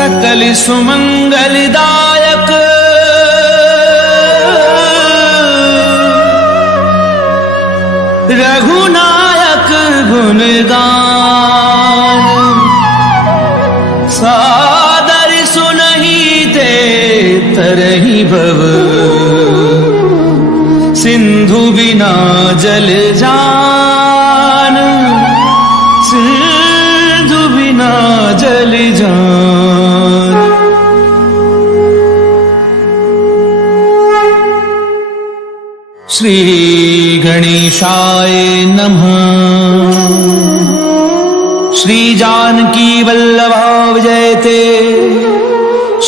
सकल सुमंगलदायक रघुनायक गुणगान सादर सुनहि ते तरहि भव सिंधु बिना जल जान सिंधु बिना जल जान। श्री गणेशाय नमः। श्री जानकी वल्लभाय जयते।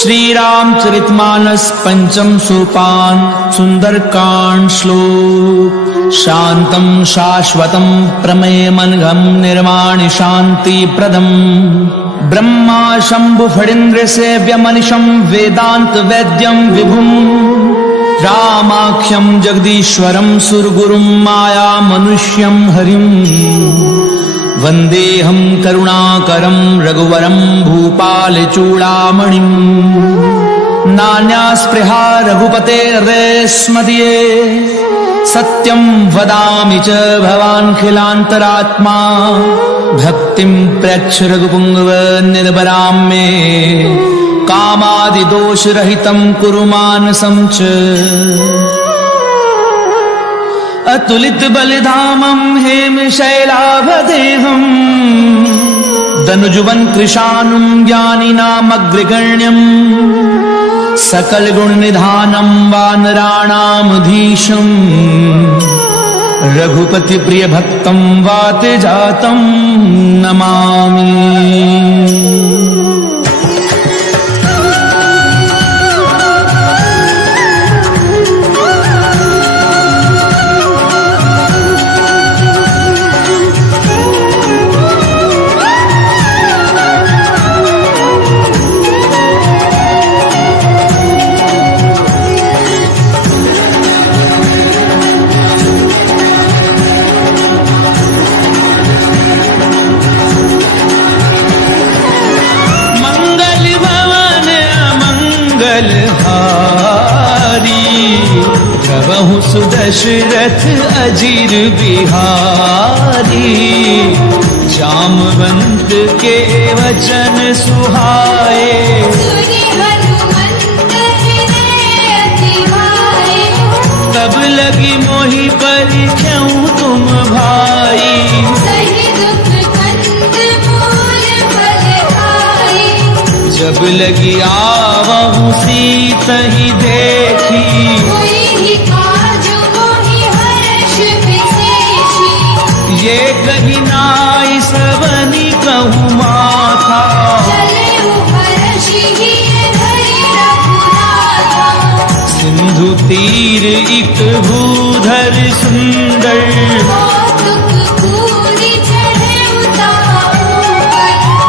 श्री रामचरितमानस पंचम सोपान सुंदरकांड श्लोक। शांतं शाश्वतं प्रमेयमनघं निर्वाणि शांति प्रदम ब्रह्मा शंभु फणीन्द्र सेव्यमनिशं वेदांत वैद्यं विभुं रामाख्यं जगदीश्वरं सुरगुरुं माया मनुष्यं हरिं वन्देऽहं करुणाकरं रघुवरं भूपालचूडामणिं। नान्यास्पृहा रघुपतेर्हृदयस्मदीये सत्यं वदामि च भवान्खिलान्तरात्मा भक्तिं प्रयच्छ रघुपुङ्गव निर्भरां मे कामादिदोषरहितं कुरु मानसं च। अतुलित बलिधामं हेमशैलाभदेहं दनुजुवन कृशानुं ज्ञानिनामग्रगण्यं सकल गुण निधानं वानराणामधीशं रघुपति प्रिय भक्तं वातजातं नमामि। प्रभु सुदशरथ अजीर बिहारी जामवंत के वचन सुहाए तब लगी मोहि पर क्यों तुम भाई जब लगी आवहु सीतहि देखी ये कही नाई सबनी कहूँ माथा सिंधु तीर एक भूधर सुंदर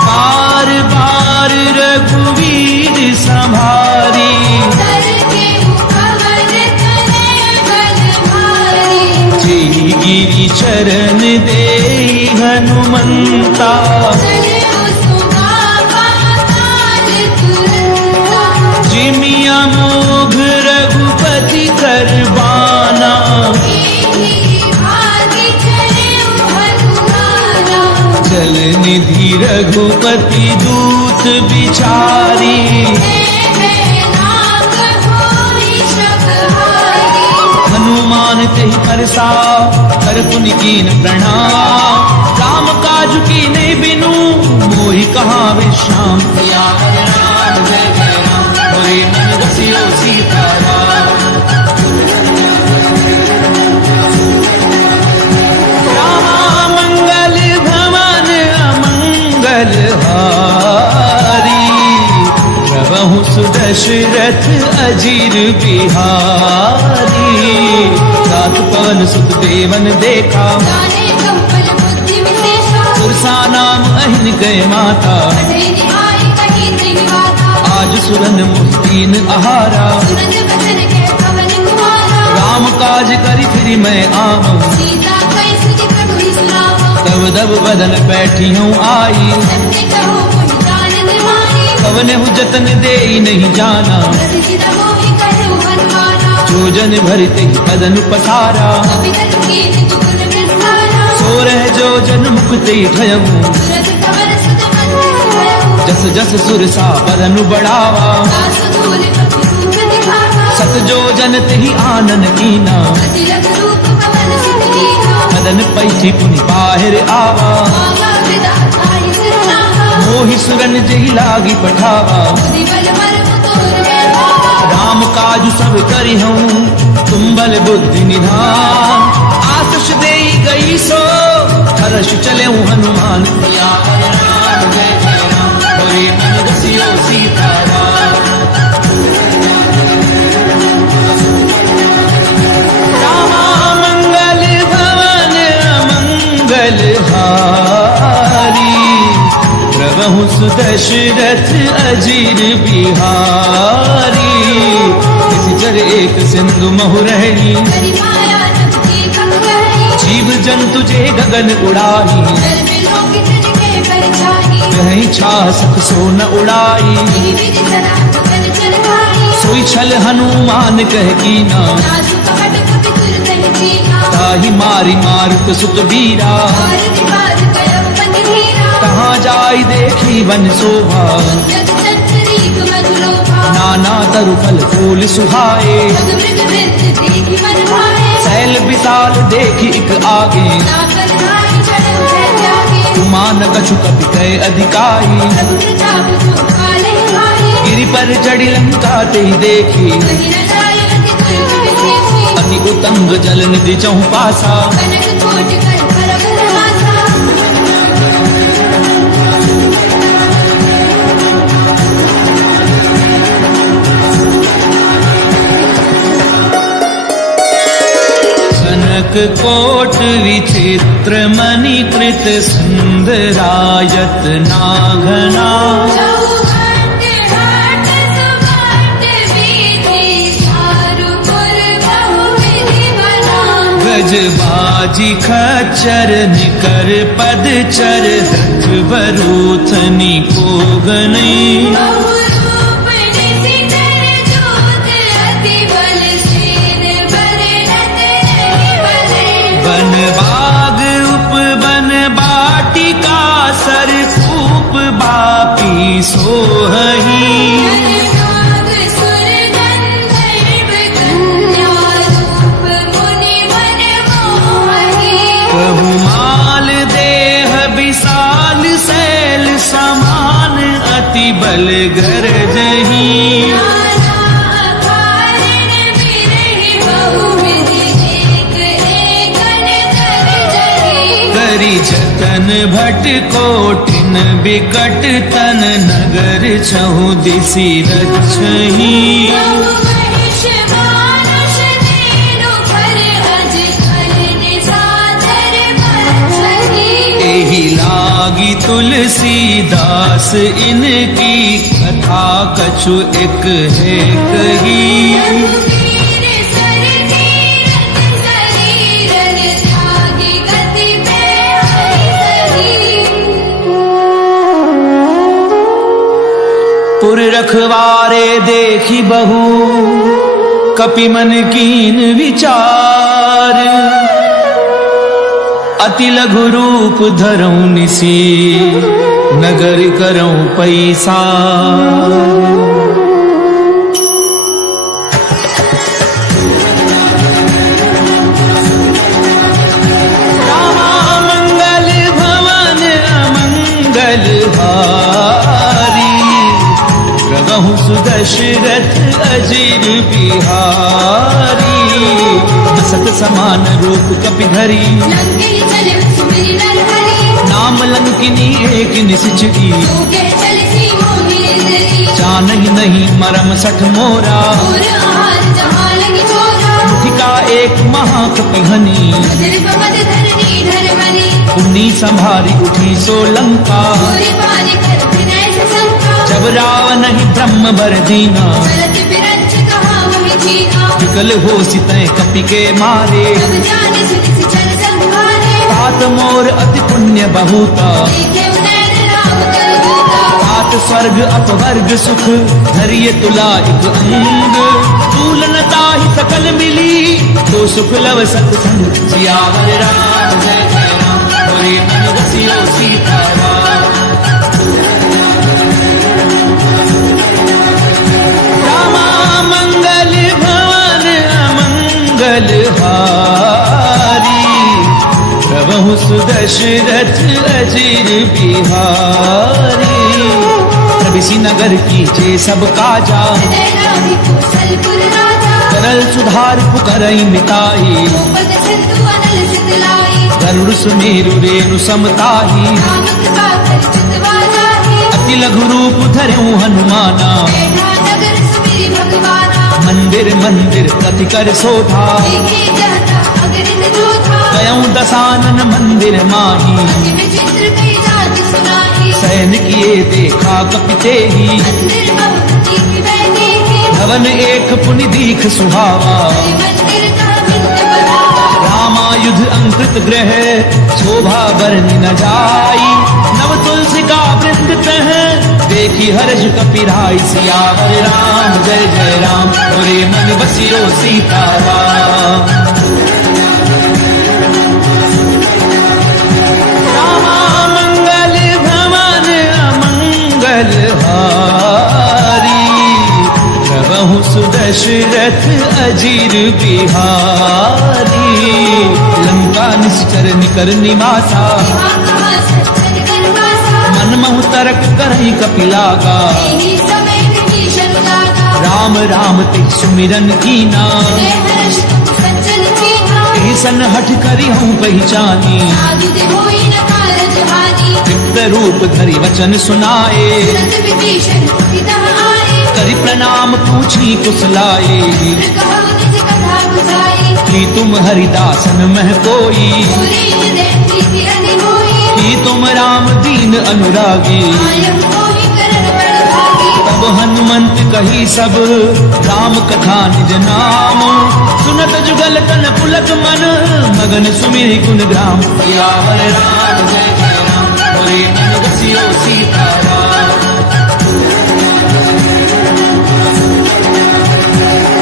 बार बार रघुवीर संभारी गिरि चरण दे हनुमंता जिमिया मोघ रघुपति करबाना जल निधि रघुपति दूत बिचारी हनुमान तेहि परसा कर पुनि कीन प्रणाम राम काज कीने बिनु मोहि कहाँ विश्राम किया राम जय जय राम मोरे मन रसियो सीताराम। रामा मंगल भवन अमंगल हारी प्रभु सुदशरथ अजीर बिहारी सात पवन सुत देवन देखा सुरसा नाम अहिन गए माता आज सुरन मुस्तीन आहारा राम काज करि फिरि मैं आऊं तब दब बदन बैठी हूँ आई कवने हु जतन दे नहीं जाना, जो जन भरते ही पदन पसारा, सो रह जो जन मुक्ति भयऊ, जस जस सुर सा पदन बढ़ावा, सत जो जन तेहि आनन कीना, मदन पैठी पुनि बाहिर आवा, मोहि सुरन जही लागी पठावा, राम काज सब करी हूँ तुम बल बुद्धि निधान, आशीष दे गई सो हर्ष चले हनुमान, सियावर राम जय जय राम, होए मन रसियो सीताराम। रामा मंगल भवन अमंगल हारी, प्रभु सुदशरथ अजीर बिहारी, जर एक सिंधु महु रही, जीव जंतु जे गगन उड़ाई, कहीं छासक सो न उड़ाई, सोई छल हनुमान कह कीना, ताहि मारी मारुत सुत बीरा, कहाँ जाई देखी वन शोभा, नाना तरु फल फूल सुहाए, सैल विशाल देखी एक आगे, उमान कछु कपि कह अधिकारी, गिरि पर चढ़ी लंका ते देखी, अति उतंग जल निधि चहु पासा, कोट विचित्र मणिकृत सुंदरायत नाघना, गजबाजी खच्चर निकर पदचर, रथ बरूथनी कोगनी, बन बाग उपवन बाटिका, सर खूप बापी सोहही, बहुमाल देह विशाल शैल समान, अति बल गरजही, जतन भट कोटिन बिकट तन, नगर छहु दिसि रक्षही, एहि लागी तुलसीदास इनकी, कथा कछु एक है कही, पुर रखवारे देखी बहु, कपि मन कीन विचार, अति लघु रूप धरऊं निसी, नगर करऊं पैसा, रामा मंगल भवन अमंगल हारी, प्रभु सुदशरथ अजीर बिहारी, सत समान रूप कपि धरी, नाम लंकिनी एक निश्चरी, जानहि नहीं मरम सठ मोरा, मुठिका एक महाकपि घनी, पुन्नी संभारी उठी सो लंका, जब रावण ही ब्रह्म बर दीना, विकल हो सितय कपि के मारे, तात मोर अति पुण्य बहुता, तात सात स्वर्ग अपवर्ग सुख धरिए तुला एक अंग। तूल न ताहि सकल मिली तो सुख लव सत्संग। सियावर राम जय जय राम मोरे मन बसियो सीताराम। रामा मंगल भवन अमंगल हारी प्रभु सुदशरथ अजिर बिहारी। प्रभिसि नगर कीजे सब काजा करल सुधार पुकरई मिताई। गरुड़ सुमेरु रेणु समताही अति लघु रूप धरऊ हनुमाना। मंदिर मंदिर प्रति कर शोभा गयऊं दसानन मंदिर माही। सैन किए देखा कपिते ही भवन एक पुनि दीख सुहावा। रामायुध अंकृत ग्रह शोभा बरनि न जाई। नव तुलसी का वृंद तह देखी हर्ष कपिराई। सियावर राम जय जय राम मोरे मन बसियो सीताराम। रामा मंगल भवन अमंगल हारी प्रभु सुदशरथ अजिर बिहारी। लंका निश्चर निकर निवासा मन महु तरक करहि कपिलागा। राम राम ते सुमिरन कीना सन हठ करी हूँ पहचानी। चित्त रूप धरि वचन सुनाए करि प्रणाम पूछी कुशलाए। कि तुम हरिदासन मह कोई कि तुम राम दीन अनुरागी। तब हनुमंत कही सब राम कथा निज नाम। सुनत जुगल तन पुलक मन मगन सुमिरि गुण ग्राम। सियावर राम जय जय राम मोरे मन बसियो सीताराम।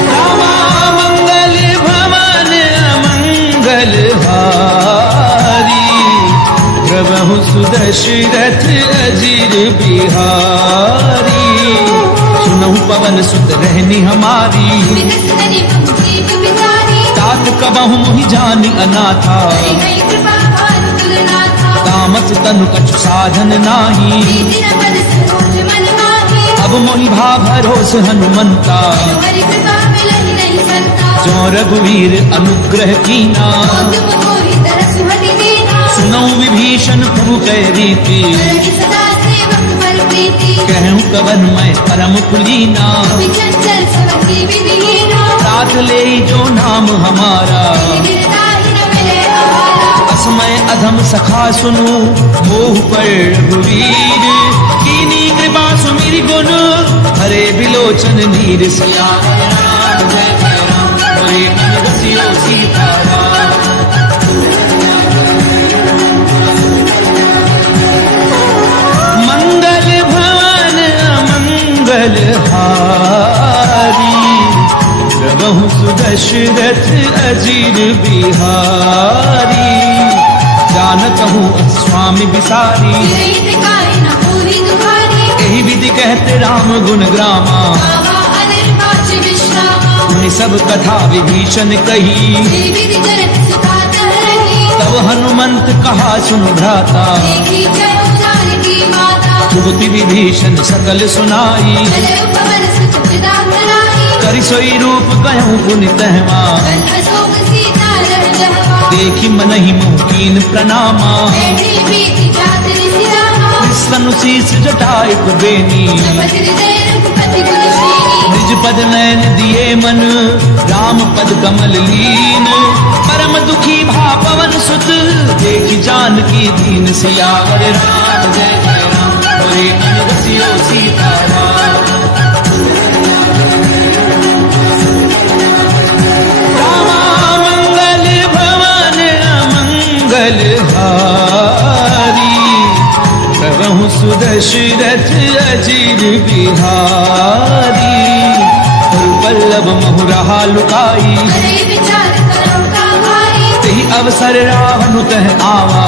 रामा मंगल भवन अमंगल हारी प्रभु सुदशरथ अजिर बिहारी। सुनहु पवन सुत रहनी हमारी तात कबहु मुहि जानि अनाथा। तामस तनु कछु साधन नाही अब मोहि भा भरोस हनुमंता। जो रघुवीर अनुग्रह कीना सुनऊ विभीषण प्रभु कह रीति। कहूँ कवन मैं परम कुलीना रात ले जो नाम हमारा। असमय अधम सखा सुनु मोह पर रघुवीर। कीनी कृपा सुमिरि गुण हरे बिलोचन नीर। सियावर राम जय जय राम मोरे मन बसियो सीताराम। मंगल भवन अमंगल हारी प्रभु सुदशरथ अजिर बिहारी। जानत हूँ स्वामी बिसारी यही विधि कहते राम गुण ग्रामा। उन्हें सब कथा विभीषण कही तब हनुमंत कहा सुन भ्राता। जुगति विभीषण सकल सुनाई करि सोई रूप कहूँ पुनि तहमा। देखी मनहि मुकीन प्रणामा स्तनु शीस जटायु बेनी। निज पद नयन दिए मन राम पद कमल लीन। परम दुखी भा पवन सुत देखी जानकी दीन। सियावर राम जय जय राम मोरे मन बसियो सीताराम। रामा मंगल भवन अमंगल हारी प्रभु सुदशरथ अजीर बिहारी। पल्लव महु रहा लुकाई, अरे विचार करो का भाई, तेहि अवसर रावण तह आवा।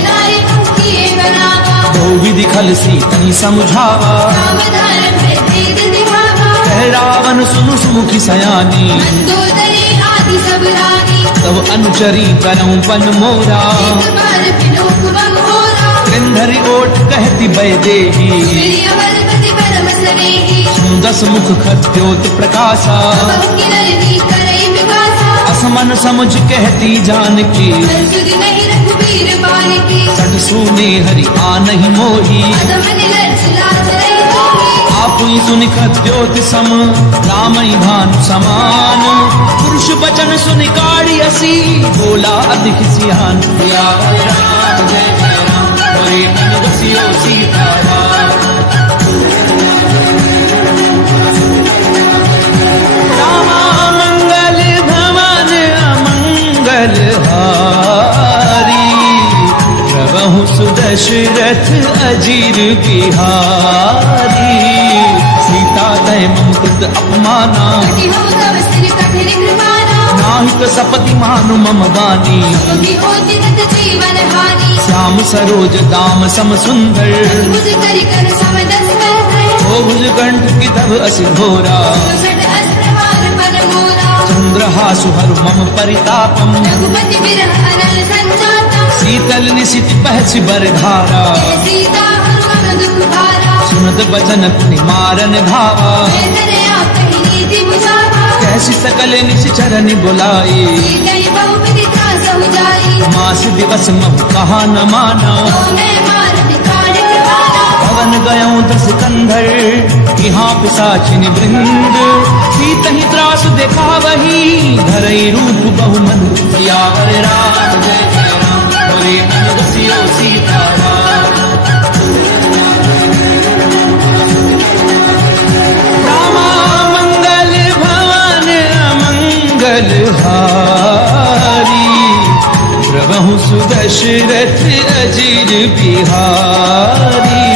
नारी किए बनावा, बहु विधि खल सीतनि समझावा। सावधान में भेद दिखावा, कह रावण सुनु सुमुखी सयानी। मंदोदरी आदि सब रानी, तब अनुचरी करऊं पन मोरा। एक बार बिलोक बम होरा। गंधरी ओट कहती बैदेही, मेरी अवरपति परम स्नेही, दस मुख खद्योत प्रकाशा। बहु की नरनी करई विकासा। असमन समझ कहती जानकी, सुधि नहीं रघुवीर बालिकी, सट सुने हरि आनहि मोही। अधम निलज्ज लाज नहीं होगी, आपुई सुनि खद्योत सम, रामई भानु समान। पुरुष बचन सुनि काढ़ी असी, बोला अधिक सियान। प्रिया राम जय जय राम, हरे मन बसियो सीताराम। रामा मंगल भवन अमंगल हारी, प्रभु सुदशरथ अजीर बिहारी। सीता तय मम कृत अपमाना, कटी हो तव सिर कठिन कृपाना। नाहि तो सपति मानु मम बानी। मुखी होती तत जीवन हानि, श्याम सरोज दाम सम सुंदर। बुझ करि कर समदस कर। ओ भुज कंठ की तब असि घोरा, सुषट अस्त्र मार पर मोरा। चंद्रहासु हरु मम परितापम। रघुपति बिरह अनल संजातम, शीतल निशित पहचि बरधारा। सीता हनुमन दुख भारा। सुनत बचन पुनि मारन धावा। मैं तेरे आप कही नीति बुझावा, कैसी सकल निश्चरन बुलाई। सीतई बहु विधि त्रास हो जाई। मास दिवस महु कहा न माना, तो मैं मार दिखाड़ कृपाना। पवन गयों दस कंधर, यहाँ पिशाचिन वृंद। सीतहि त्रास देखा वही, धरई रूप बहु मधु। सियावर राम जय जय राम, हरे मन बसियो सीताराम। रामा मंगल भवन अमंगल हारी, प्रभु सुदशरथ अजीर बिहारी।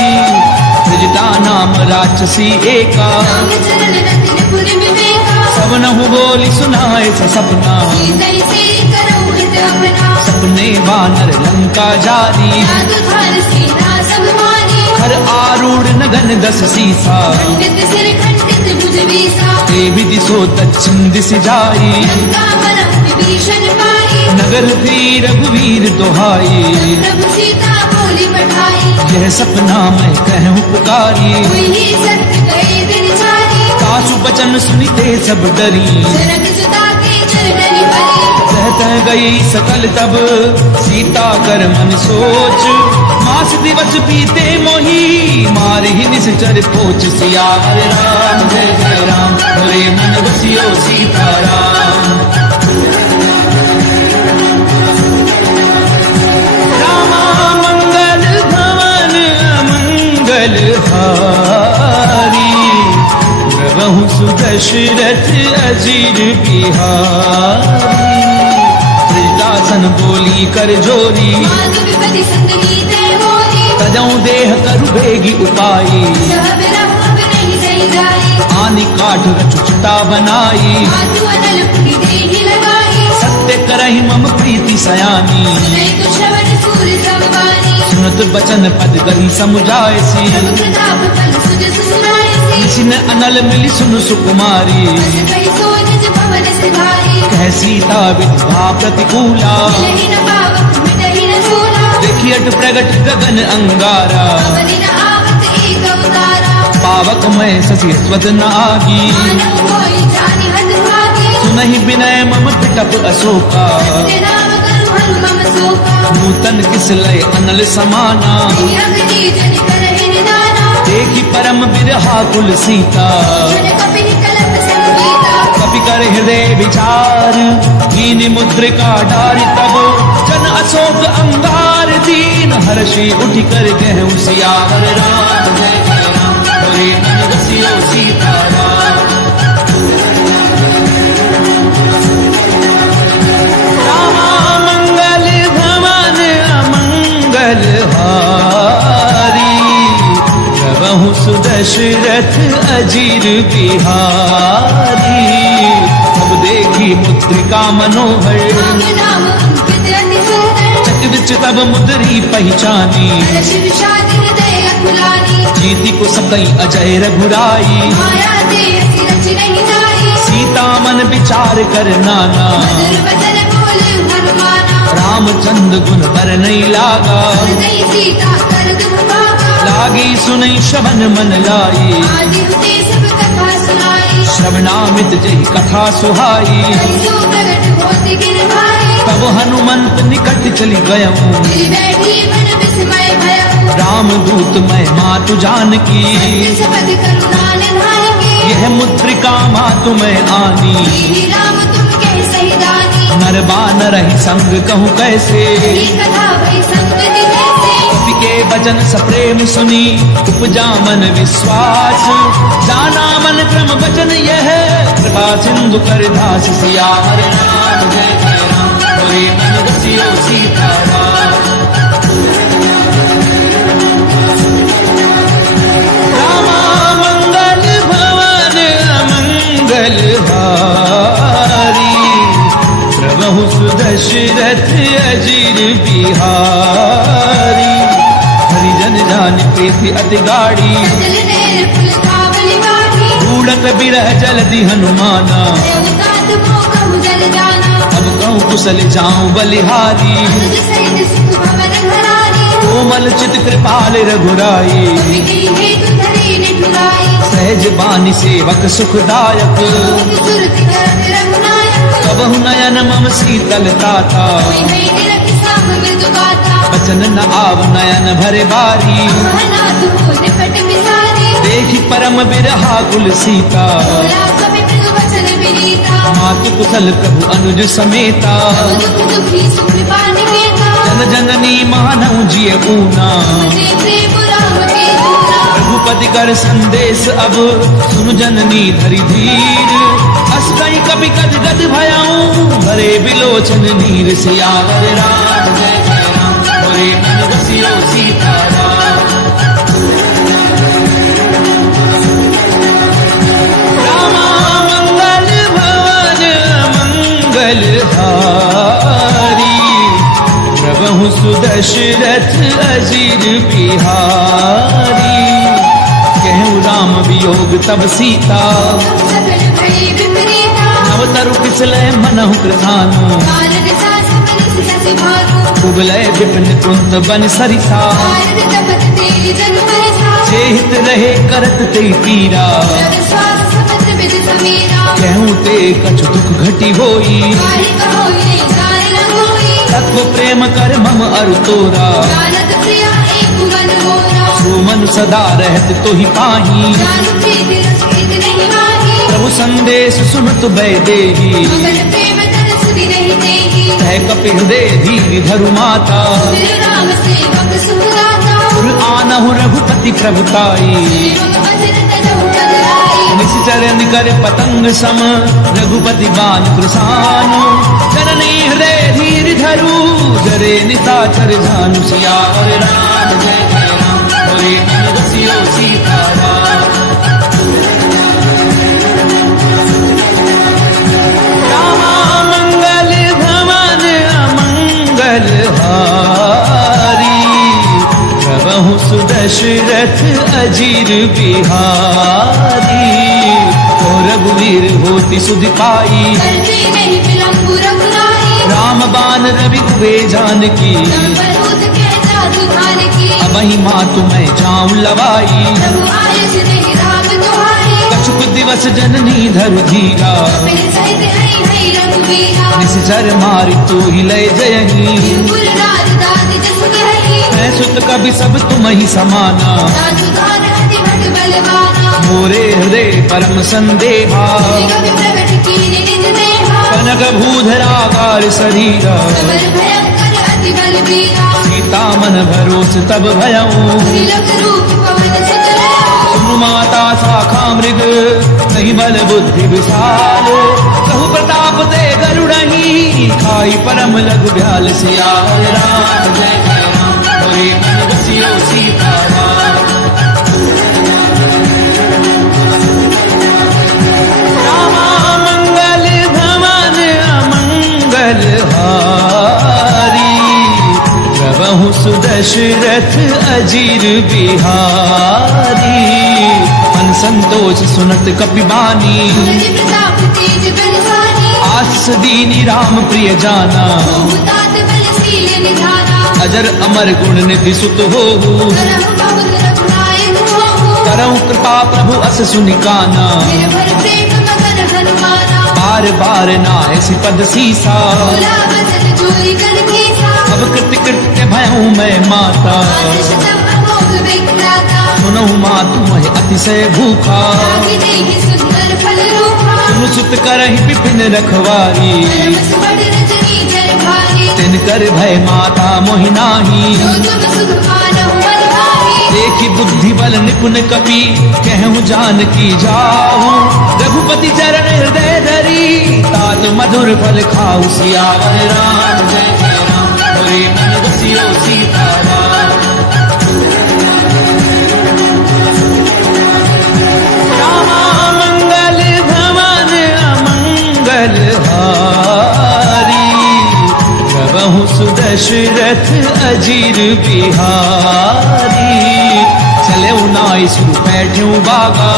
सृजता नाम राक्षसी एका, राम चरण रतिन पुर विवेका। सबनहु बोली सुनाए स सपना। सीतई से करऊं हित अपना, सपने वानर लंका जारी। जादू धार सेना सब मानी। हर आरूढ़ नगन दस सीसा, खंडित सिर खंडित भुज बीसा। ते विधि सो दक्षिण दिश जाई। लंका परम विभीषण पाई, नगर भी रघुवीर दोहाई। प्रभु सीता बोली पठाई। यह सपना मैं कहूँ पुकारी, हुई ही सत्य गए दिन चारी। काचु बचन सुनिते सब डरी। जनक जुता के चरणनि परी, सहत गई सकल तब, सीता कर मन सोच। मास दिवस बीते मोही, मार ही निश्चर पोच। सियावर राम जय जय राम, हरे मन बसियो सीताराम। रामा मंगल भवन अमंगल हारी, प्रभु सुदशरथ अजीर बिहारी। सृजदासन बोली कर जोरी, माधु विपति संगनी तय होरी। तजऊ देह करु बेगी उपाई। सह बिरह अब नहीं सही जाई, आनि काठ रचुचता बनाई। माधु अनल पुनि देहि लगाई। सत्य करहि मम प्रीति सयानी, सुनई तो श्रवण सूर समवानी। सुनत बचन पद गही समुझायसी। प्रभु प्रताप फल सुजस सुनायसी। किसिन अनल मिली सुनु सुकुमारी। बस कहि सो निज भवन सिधारी। कह सीता विधवा प्रतिकूला, मिलहि न पावक मिटहि न झूला। देखियट प्रगट गगन अंगारा। अवनि न आवत एक अवतारा, पावक मैं शशि स्वदन आगी। मानव होई जानि हत भागी। सुनहि विनय मम पिटप अशोका, सत्य नाम करु हनुमम शोका। नूतन किस लय अनल समाना। यहि अग्नि जनि करहि निदाना। देखि परम बिरहा कुल सीता, जन कपिनि कलप संगीता। कपि कर हृदय विचार। कीनि मुद्रिका डारि तब, जन अशोक अंगार। दीन हर्षि उठि कर गहु सियावर राम जय जय राम, हरे मन बसियो सीताराम। रामा मंगल भवन अमंगल हारी, प्रभु सुदशरथ दशरथ अजीर बिहारी। अब देखी मुद्रिका मनोहर, राम नाम अंकित अति सुंदर। चक विच तब मुद्री पहचानी, हर्ष विषाद हृदय अकुलानी। जीति को सकई अजय रघुराई, माया ते अति रच नहीं जाई। सीता मन विचार कर नाना, मधुर बदन बोले हनुमाना। रामचंद्र गुण पर नहीं लागा, कर गई सीता कर दुख भागा। लागी सुनई श्रवण मन लाई, आदि हुते सब कथा सुनाई। श्रवणामित जही कथा सुहाई। जो प्रगट होते गिर भाई। तब हनुमंत निकट चली गयऊं, फिर बैठी मन विस्मय भयऊ। राम दूत मैं मातु जानकी, शपथ करुणा निधान की। यह मुद्रिका मातु मैं आनी। श्री राम तुम कह सही दानी। नर बानर ही संग कहूँ कैसे, ये कथा भई संगति कैसे। कवि के वचन सप्रेम सुनी, उपजा मन विश्वास। जाना मन क्रम वचन यह, कृपा सिंधु कर दास। सियावर राम जय जय राम, बोले मन रसियो सीताराम। रामा मंगल भवन अमंगल हारी, प्रभु सुदशरथ अजीर बिहारी। हरिजन जान प्रीति अति गाड़ी, जल नेर फुल कावली वाही। ढूंढत बिरह जलधि हनुमाना, देवतात को कहु जल जाना। अब कहूँ कुशल जाऊं बलिहारी। अनुज सहित सुख भवन घरानी। कोमल चित कृपाल रघुराई, कवि कही हेतु धरी निठुराई। सहज बानी सेवक सुखदायक। लोक सुरति करत रघुनायक। कबहु नयन मम शीतलता था, कोई है निरख साम मृदु गाथा। बचन न आव नयन भरे बारी। महनाथ हो निपट बिहारी। देखी परम बिरहा कुल सीता, बोला कवि मृदु वचन विनीता। मातु कुशल प्रभु अनुज समेता। दुख दुखी सुख पानिकेता। जन जननी मानव जिय ऊना, मुझे प्रेम राम के दूना। रघुपति कर संदेश अब, सुन जननी धरि धीर। अस कहीं कभी कद गद भयाऊं, भरे बिलोचन नीर। सियावर राम जय जय राम, बोले मन रसियो सीताराम। रामा मंगल भवन मंगल हारी, प्रभु सुदशरथ अजीर बिहारी। कहूँ राम वियोग तब सीता, सकल भई विपरीता। नवतरु किसलय मनहु कृतानु। कारण सास मन सिय भानु। उबलय विपिन कुंत बन सरिता, कारण तपत तेज जन हरिसा। चेहित रहे करत ते पीरा। रव श्वास समुद्र बिद समीरा। कहूँ ते कछु दुख घटी होई, काहि कहो ये जान न होई। तत्व प्रेम कर मम अरु तोरा। जानत प्रिया एक मन मोरा। सो मन सदा रहत तोहि पाही, जानु प्रीति रस प्रीति नहीं माही। प्रभु संदेश सुनत बैदेही। मगन प्रेम तन सुधि नहीं देही। कह कपिल दे धीर धरु माता, फिर राम सेवक सुखदाता। पुर आनहु रघुपति प्रभुताई। श्रीमुख वचन तजहु पदराई। निश्चर निकर पतंग सम, रघुपति बान कृसानु। जननी हृदय धीर धरु, जरे निशाचर जानु। सियावर राम जय जय राम, बोले मन रसियो सीताराम। रामा मंगल भवन अमंगल हारी, प्रभु सुदशरथ अजीर बिहारी। तो रघुवीर होती सुधि पाई, करते नहीं विलंबु रघुराई। राम बान रवि कुबे जानकी। संबर उद के जादू धान की। अबहि मातु मैं जाऊं लवाई, प्रभु आयस नहीं राम दुहाई। कछुक दिवस जननी धरु धीरा। मेरे सहित हई रघुवीरा। निश्चर मारि तू ही लय जयही, गुर राज दाति जस गहरी। मैं सुत कभी सब तुम ही समाना। जादू धान अति भट बलवाना। मोरे हृदय परम संदेहा, विगत प्रगट कीनि निज देहा। कनक भूधरागार शरीरा। प्रबल भयंकर अति बलवीरा। सीता मन भरोस तब भयऊं, त्रिलोक रूप पवन सुत रहु। सुनु माता शाखा मृग, नहीं बल बुद्धि विशाल। कहु प्रताप दे गरुड़ही, खाई परम लघु ब्याल। सियावर राम जय जय राम, बोले मन रसियो सीताराम। दशरथ अजीर बिहारी। मन संतोष सुनत कपिबानी, बलि प्रताप तेज बलशाली। आशीष दीनी राम प्रिय जाना। तात बलशील निधाना। अजर अमर गुण निधि सुत हो, करहु बहुत रघुनायक होहु। करहु कृपा प्रभु अस सुनिकाना। निर्भर प्रेम मगन हनुमाना। बार बार नायसि पद सीसा, बोला बचन जोई कर केसा। अब कृत्य कृत्य भयहु मैं माता। आशीष तब अमोघ विख्याता। सुनहु मातु महि अतिशय भूखा, जाहि देहि सुंदर फल रूपा। सुनु सुत करहि विपिन रखवारी। परम सुबड़ रजनी जय भारी। तिनकर भय माता मोहि नाहि, जो तुम सुख मानहु मन भाई। देखि बुद्धि बल निपुण कपि, कहूँ जानकी जाहु। रघुपति चरण हृदय धरी, तात मधुर फल खाऊ। सियावर राम जय जय राम, मोरे मन बसियो सीताराम। रामा मंगल भवन अमंगल हारी, प्रभु सुदशरथ अजीर बिहारी। चले नाई सुर बैठ्यूं बागा,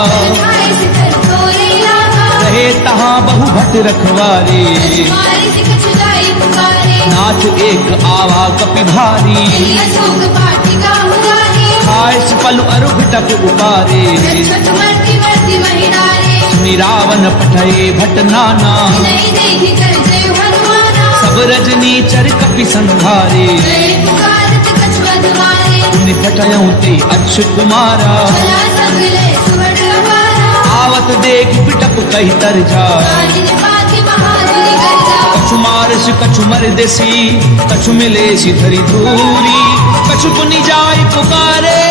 आए सिखर तोरे लागा। रहे तहाँ बहु भट रखवारे। मारे सिख छुड़ाई पुकारे। नाथ एक आवा कपि भारी, अशोक वाटिका उदारी। आयस पलु अरु टप उपारे। छठ मर्ति मर्ति महिनारे। सुनि रावण पठये भट नाना, नहीं देखी कर जय हनुमाना। सब रजनी चर कपि संघारे। जय पुकारत कछु अधवारे। सुनि पठयऊं ते अच्युत कुमारा, भला सगले सुवर्ण अपारा। आवत देख बिटप कही तर जा। कालिन पाति महाबली गर्जा। कछु मारस कछु मरदेसी, कछु मिलेसी धरि धूरी। कछु पुनि जाय पुकारे,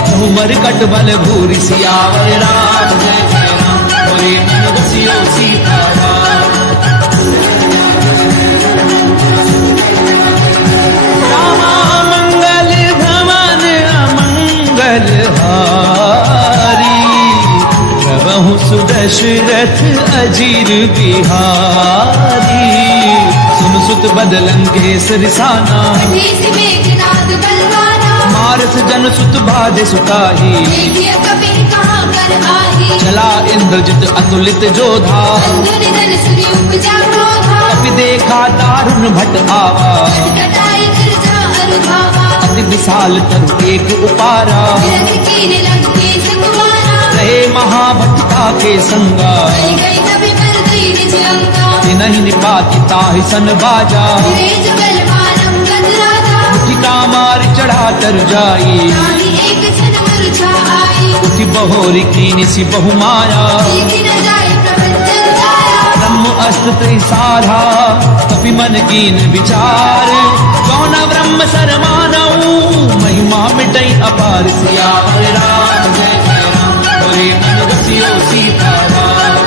कहु मरकट बल भूरि। सियावर राम जय जय राम, मोरे मन बसियो सीताराम। रामा मंगल भवन अमंगल हारी, प्रभु सुदशरथ अजीर बिहारी। सुन सुत बदलंगे सरिसाना, अधेसी मेघनाद बलवाना। मारस जन सुत बाधे सुताही। देखिए कपि कहाँ कर आही। चला इंद्रजित अतुलित जोधा, बंधु निधन सुनि उपजा क्रोधा। कपि देखा दारुण भट आवा। कटाई गिरजा अनुभावा। अति विशाल तरु एक उपारा, विरख कीन लंकेश कुमारा। रहे महाभक्ता के संगा। गई गई कपि बल गई निज लंका। नहीं निपाति ताहि सन बाजा, तेज बलवानम गद राजा। मुठिका मार चढ़ा तर जाई। ताहि एक क्षण मूर्छा आई। उठि बहोरी कीनिसि बहु माया। देखी न जाए प्रबंधन जाया। ब्रह्म अस्त्र त्रिसाधा, कपि मन कीन विचार। कौन ब्रह्म सरमानऊ, महिमा मिटई अपार। सियावर राम जय जय राम, मोरे मन बसियो सीताराम।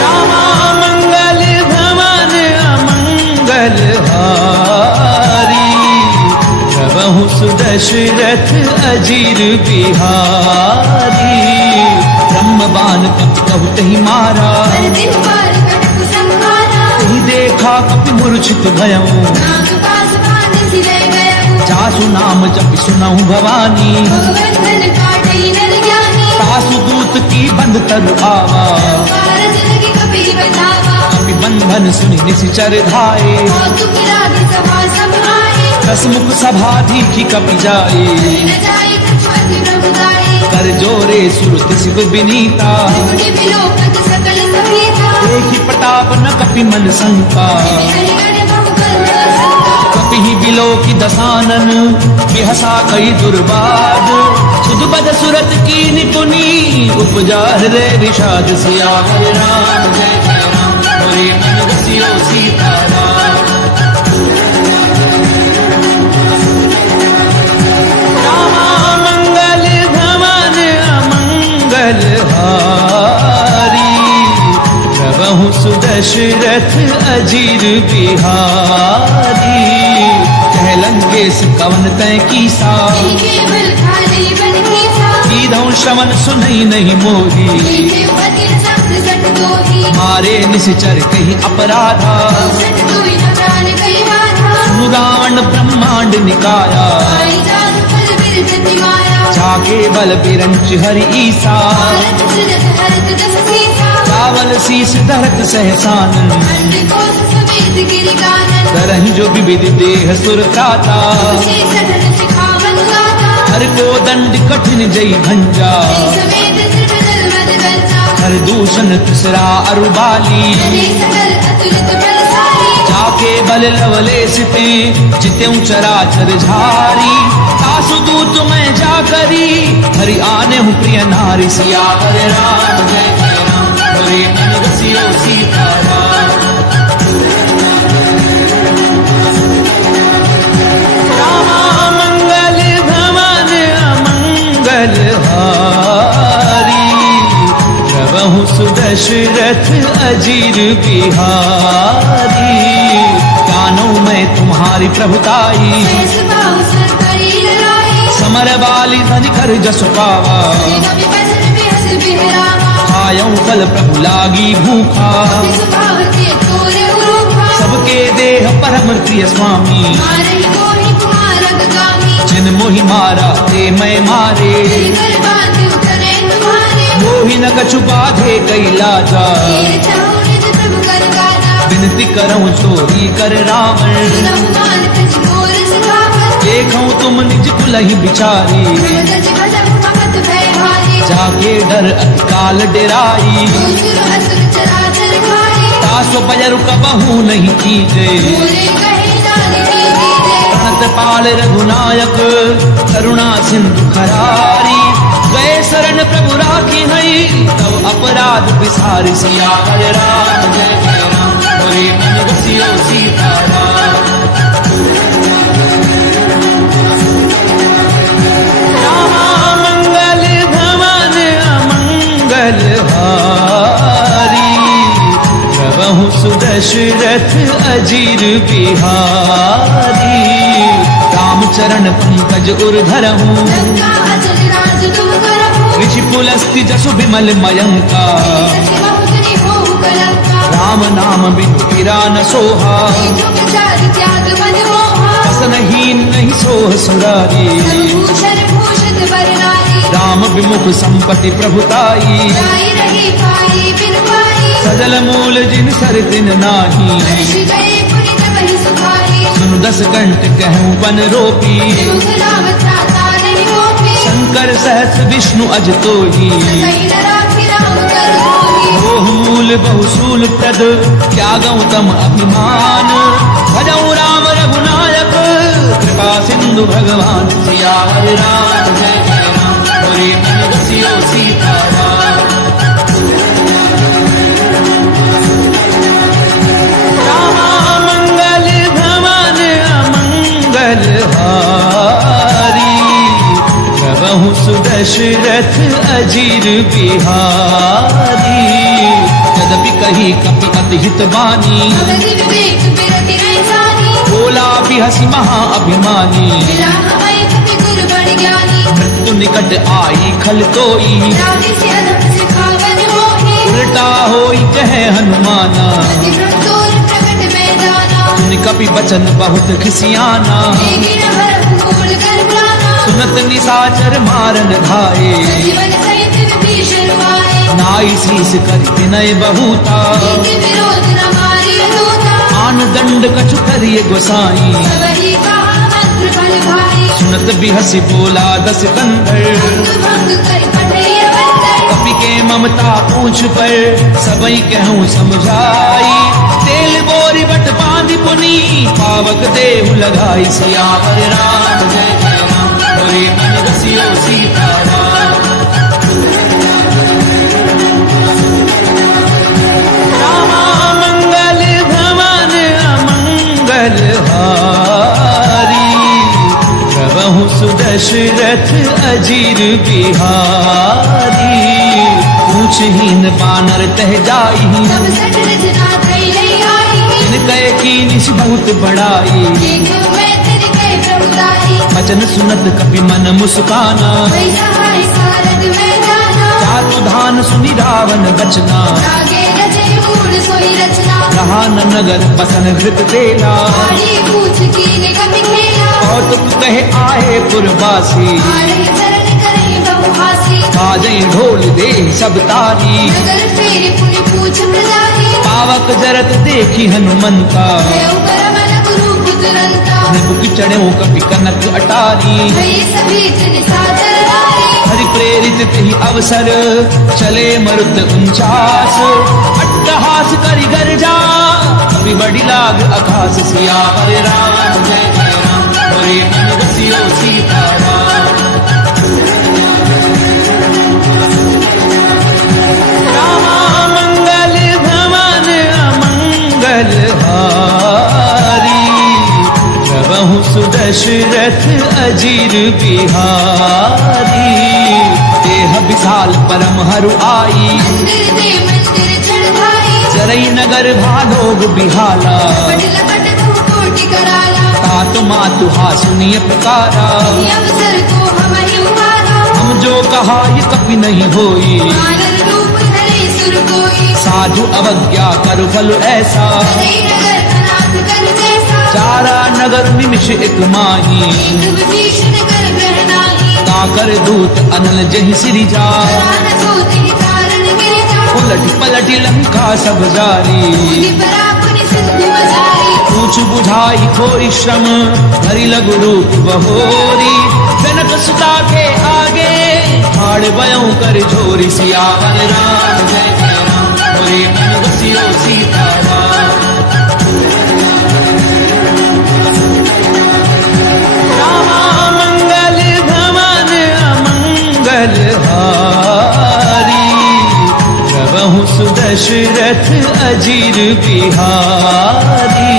रामा मंगल भवन अमंगल हारी, प्रभु सुदशरथ अजीर बिहारी। ब्रह्मबान कपि कहु तहि मारा, हर दिन बार कटक संहारा। तहि देखा कपि मूर्छित भयऊ। नाग पास बांध सिरे गयऊ। जासु नाम जपि सुनहु भवानी, भगवंधन काटई नर ज्ञानी। सासु दूत की बंद तरु आवा। कारज लगे कपि बचावा। कपि बंधन सुनि निशिचर धाये। कौतुक लागे सभा सब आए। दसमुख सभा दीखि कपि जाए। न जाए कछु अति प्रभुदाई। कर जोरे सुरति शिव विनीता, त्रिपुटी विलोकत सकल सभीता। देखि प्रताप न कपि मन शंका। हरि हरि बहु कल शंका। कपि ही बिलोकि दसानन, बिहसा कई दुर्बाद। सुध बद सुरत की निपुनी, उपजा हृदय विषाद। सियावर राम जय जय राम, मोरे मन बसियो सीताराम। रामा मंगल भवन अमंगल हारी, प्रभु सुदशरथ अजीर बिहारी। कह लंकेश कवन तय कीसा, यही केवल खाली बन कीसा। सीधौ श्रवण सुनई नहीं मोही। देखे पतिर शब्द सट दोही। मारे निश्चर कही अपराधा, सट दोई न सुनु रावण ब्रह्मांड निकाया आई जादू फल बिरजति माया जाके बल बिरंच हरि ईसा भारत सुरत हरत दस सीसा चावल शीस धरत सहसानन खंड कोस समेत गिरि गानन करहि जो विविध देह सुर त्राता तुझे सदन सिखावन गाता हर को दंड कठिन जय भंजा समेत त्रिभुवन मद बलसा हर दूषण तिसरा अरुबाली जने सकल अतुलित बलशाली जाके बल लवले सिते जित्यं चराचर झारी तासु दूत मैं जा करी हरि आने हूँ प्रिय नारी सियावर राम जय जय राम हरे मन रसियो सीताराम रामा मंगल भवन अमंगल हारी प्रभु सुदशरथ अजीर बिहारी जानो मैं तुम्हारी प्रभुताई सहस बाहु सर करी लड़ाई समर बाली धन कर जस पावा कवि बसन बिहस बिहरावा आयऊ कल प्रभु लागी भूखा स्वभाव के तोरे उरूखा सबके देह परम प्रिय स्वामी मारही कोहि कुमारक गामी जिन मोहि मारा ते मैं मारे कर बात उतरे तुम्हारे मोहि न कछु बाधे कैला जा तीर चाहु निज प्रभु कर गाजा विनती करऊं चोरी कर रावण सुनहु मान तज मोर सिखावन देखऊं तुम निज कुलहि बिचारी प्रभु तज भजहु ममत भय हारी जाके डर अकाल डेराई दूसर असुर चराचर खाई तासो बजरु कबहू नहीं कीजे पूरे कहे नारी दीजे प्रणत पाल रघुनायक करुणा सिंधु खरारी गए शरण प्रभु राखी हई तब अपराध बिसारी सियावर राम जय जय राम हरे मन रसियो सीताराम रामा मंगल भवन अमंगल हारी प्रभु सुदशरथ अजीर बिहारी रामचरण पंकज उर्धरहूँ लंका अचल राज तुम करहु ऋषि पुलस्ति जसु विमल मयंका सखि बहुतनि होहु कलंका राम नाम बिनु गिरा न सोहा जो विचार त्याग मन मोहा वसनहीन नहीं सोह सुरारी भूषण भूषित बरनारी राम विमुख संपत्ति प्रभुताई जाई रही पाई बिन पाई सजल मूल जिन सर दिन नाही हर्ष गए पुनित वही सुखाई सुनु दस कंठ कहूँ बन रोपी मुख नाम त्राता नहीं होपी शंकर सहस विष्णु अज तोही सही न राखी राम कर होई मोह मूल बहुसूल प्रद त्यागऊ तम अभिमान भजऊ राम रघुनायक कृपा सिंधु भगवान सियावर राम जय जय राम हरे मन रसियो सीताराम रामा मंगल भवन अमंगल हारी प्रभु सुदशरथ अजीर बिहारी यद्यपि कही कपि अति हित बानी भगति विवेक बिरति नहीं जानी बोला भी हसी महा अभिमानी मिला हमें कपि गुरु बड़ ज्ञानी मृत्यु निकट आई खल तोई रावि से अनंत सिखावन मोहि उल्टा होई कहे हनुमाना अति भ्रमतोर प्रकट में जाना सुन कपि बचन बहुत खिसियाना देगी न भरम मूल कर प्राणा सुनत निसाचर मारन धाये जीवन सहित विभीषण आए नाई शीस कर विनय बहुता इनके विरोध न मारी दूता आन दंड कछु करिय गोसाई सबही कहा मंत्र बल भारी सुनत बिहसी बोला दस कंधर अंग भंग कर पठैया बंदर कपि के ममता पूछ पर सबई कहूँ समझाई तेल बोरी बट बांध पुनी पावक देहु लगाई सियावर राम जय जय राम हरे मन रसियो सीताराम रामा मंगल भवन अमंगल हारी प्रभु सुदशरथ अजीर बिहारी पूछहीन बानर तह जाई सब सठ रचना थई नहीं आई जिनके की निश बहुत बड़ाई देखो मैं तेरे कहे प्रभुताई वचन सुनत कपि मन मुस्काना वही सहाय सारद में जाना चातु धान सुनि रावण बचना आगे रचे मूल गुण सोई रचना रहा न नगर बसन घृत तेला आड़ी पूछ कीन कपि खेला कौतुक कहे आए पुरवासी आड़े चरण करई बहु हासी बाजै ढोल दे सब तारी नगर फेरे पुनि पूछ प्रजारी पावक जरत देखी हनुमंता देव करमल गुरु पुत्रंता निबुक चढ़ो कपि कनक अटारी भई सभी जन सादर नारी हरि प्रेरित तेहि अवसर चले मरुत 49 अट्टहास करि गर्जा कवि बड़ी लाग आकाश सियावर राम जय जय राम मोरे मन बसियो सीताराम रामा मंगल भवन अमंगल हारी प्रभु सुदशरथ अजीर बिहारी देह विशाल परम हरु आई मंदिर दे मंदिर चढ़ाई चरई नगर भालोग बिहाला पट लपट बहु कोटि कराला तात मातु हा सुनिय पुकारा ये अवसर को हम ही उबारा हम जो कहा ये कभी नहीं होई आनंद रूप धरे सुर कोई साधु अवज्ञा कर फल ऐसा सही नगर अनाथ कर जैसा चारा नगर निमिष एक माही एक विभीषण कर ग्रहणाही काकर दूत अनल जहि सिरि जा प्राण ज्योति कारण गिर जा उलट पलट लंका सब जारी मुनि परापुनि सिंधु बजारी पूछ बुझाई खोरी श्रम हरि लघु रूप बहोरी जनक सुता के आगे हाड़ बयों कर झोरी सियावर राम जय जय राम मोरे मन बसियो सीताराम रामा मंगल भवन अमंगल हारी प्रभु सुदशरथ अजीर बिहारी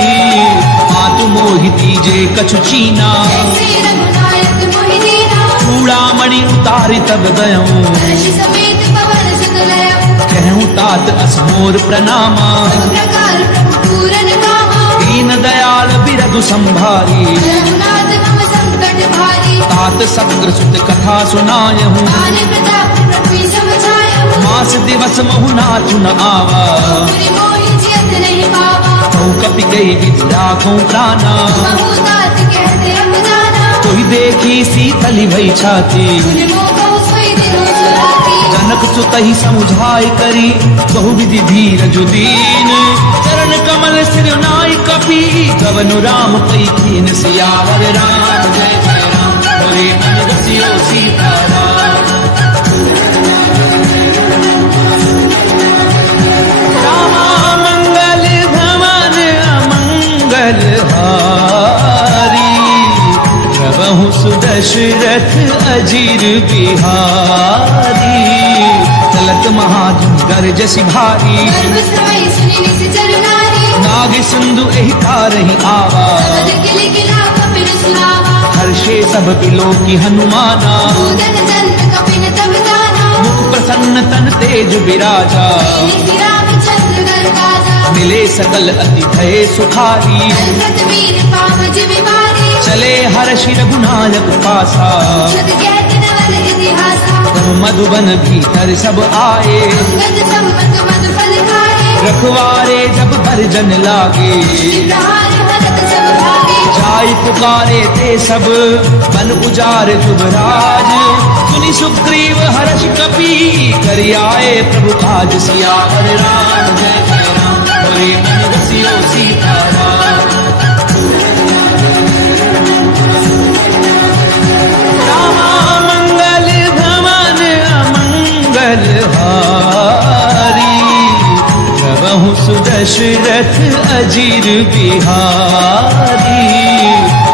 मातु मोहिती जे कछु चीना ऐसे रघुनायक मोहि दीना चूड़ामणि उतारि तब गयऊं हर्ष समेत पवन सुत लयऊ कहूँ तात असमोर प्रणामा सब प्रकार प्रभु पूरन कामा दीन दयाल बिरधु संभारी रघुनाथ मम संकट भारी तात सग्र सुत कथा सुनायहूँ आन प्रताप प्रभु समझायऊ मास दिवस महु नाथु न आवा मुनि मोहि जियत नहीं पावा कहूँ कपि गई विधि राखूं प्राणा महु तात कहते हम जाना तोहि देखी सीतली भई छाती मुनि मोह सोई दिनो सुराती जनक सुतहि समुझाई करी बहुविधि धीर जुदीन चरण कमल सिर नाई कपि गवनु राम कई कीन सियावर राम जय जय राम मोरे मन बसियो सीताराम रामा मंगल भवन अमंगल हारी प्रभु सुदशरथ अजीर बिहारी चलत महाधुन गरजसि भारी गर्भ समय सुनि निश्चर नारी नाग सिंधु एहि तारहि आवा सबद किल किला कपिल सुनावा हर्षे सब बिलो की हनुमाना भूदन चंद कपिन तब जाना मुख प्रसन्न तन तेज विराजा निधि रामचंद्र घर काजा मिले सकल अति भय सुखारी अंगद वीर पावज विमारी चले हर्षि रघुनायक पासा शत कहत नवल इतिहासा तब मधुबन भीतर सब आए अंगद संपत मधु फल खाए रखवारे जब भरजन लागे प्रहार भरत जब भागे जाय पुकारे ते सब बन उजार जुबराज सुनि सुग्रीव हर्ष कपि करि आए प्रभु काज सियावर राम जय जय राम मोरे मन बसियो सीताराम रामा मंगल भवन अमंगल हारी प्रभु सुदशरथ अजीर बिहारी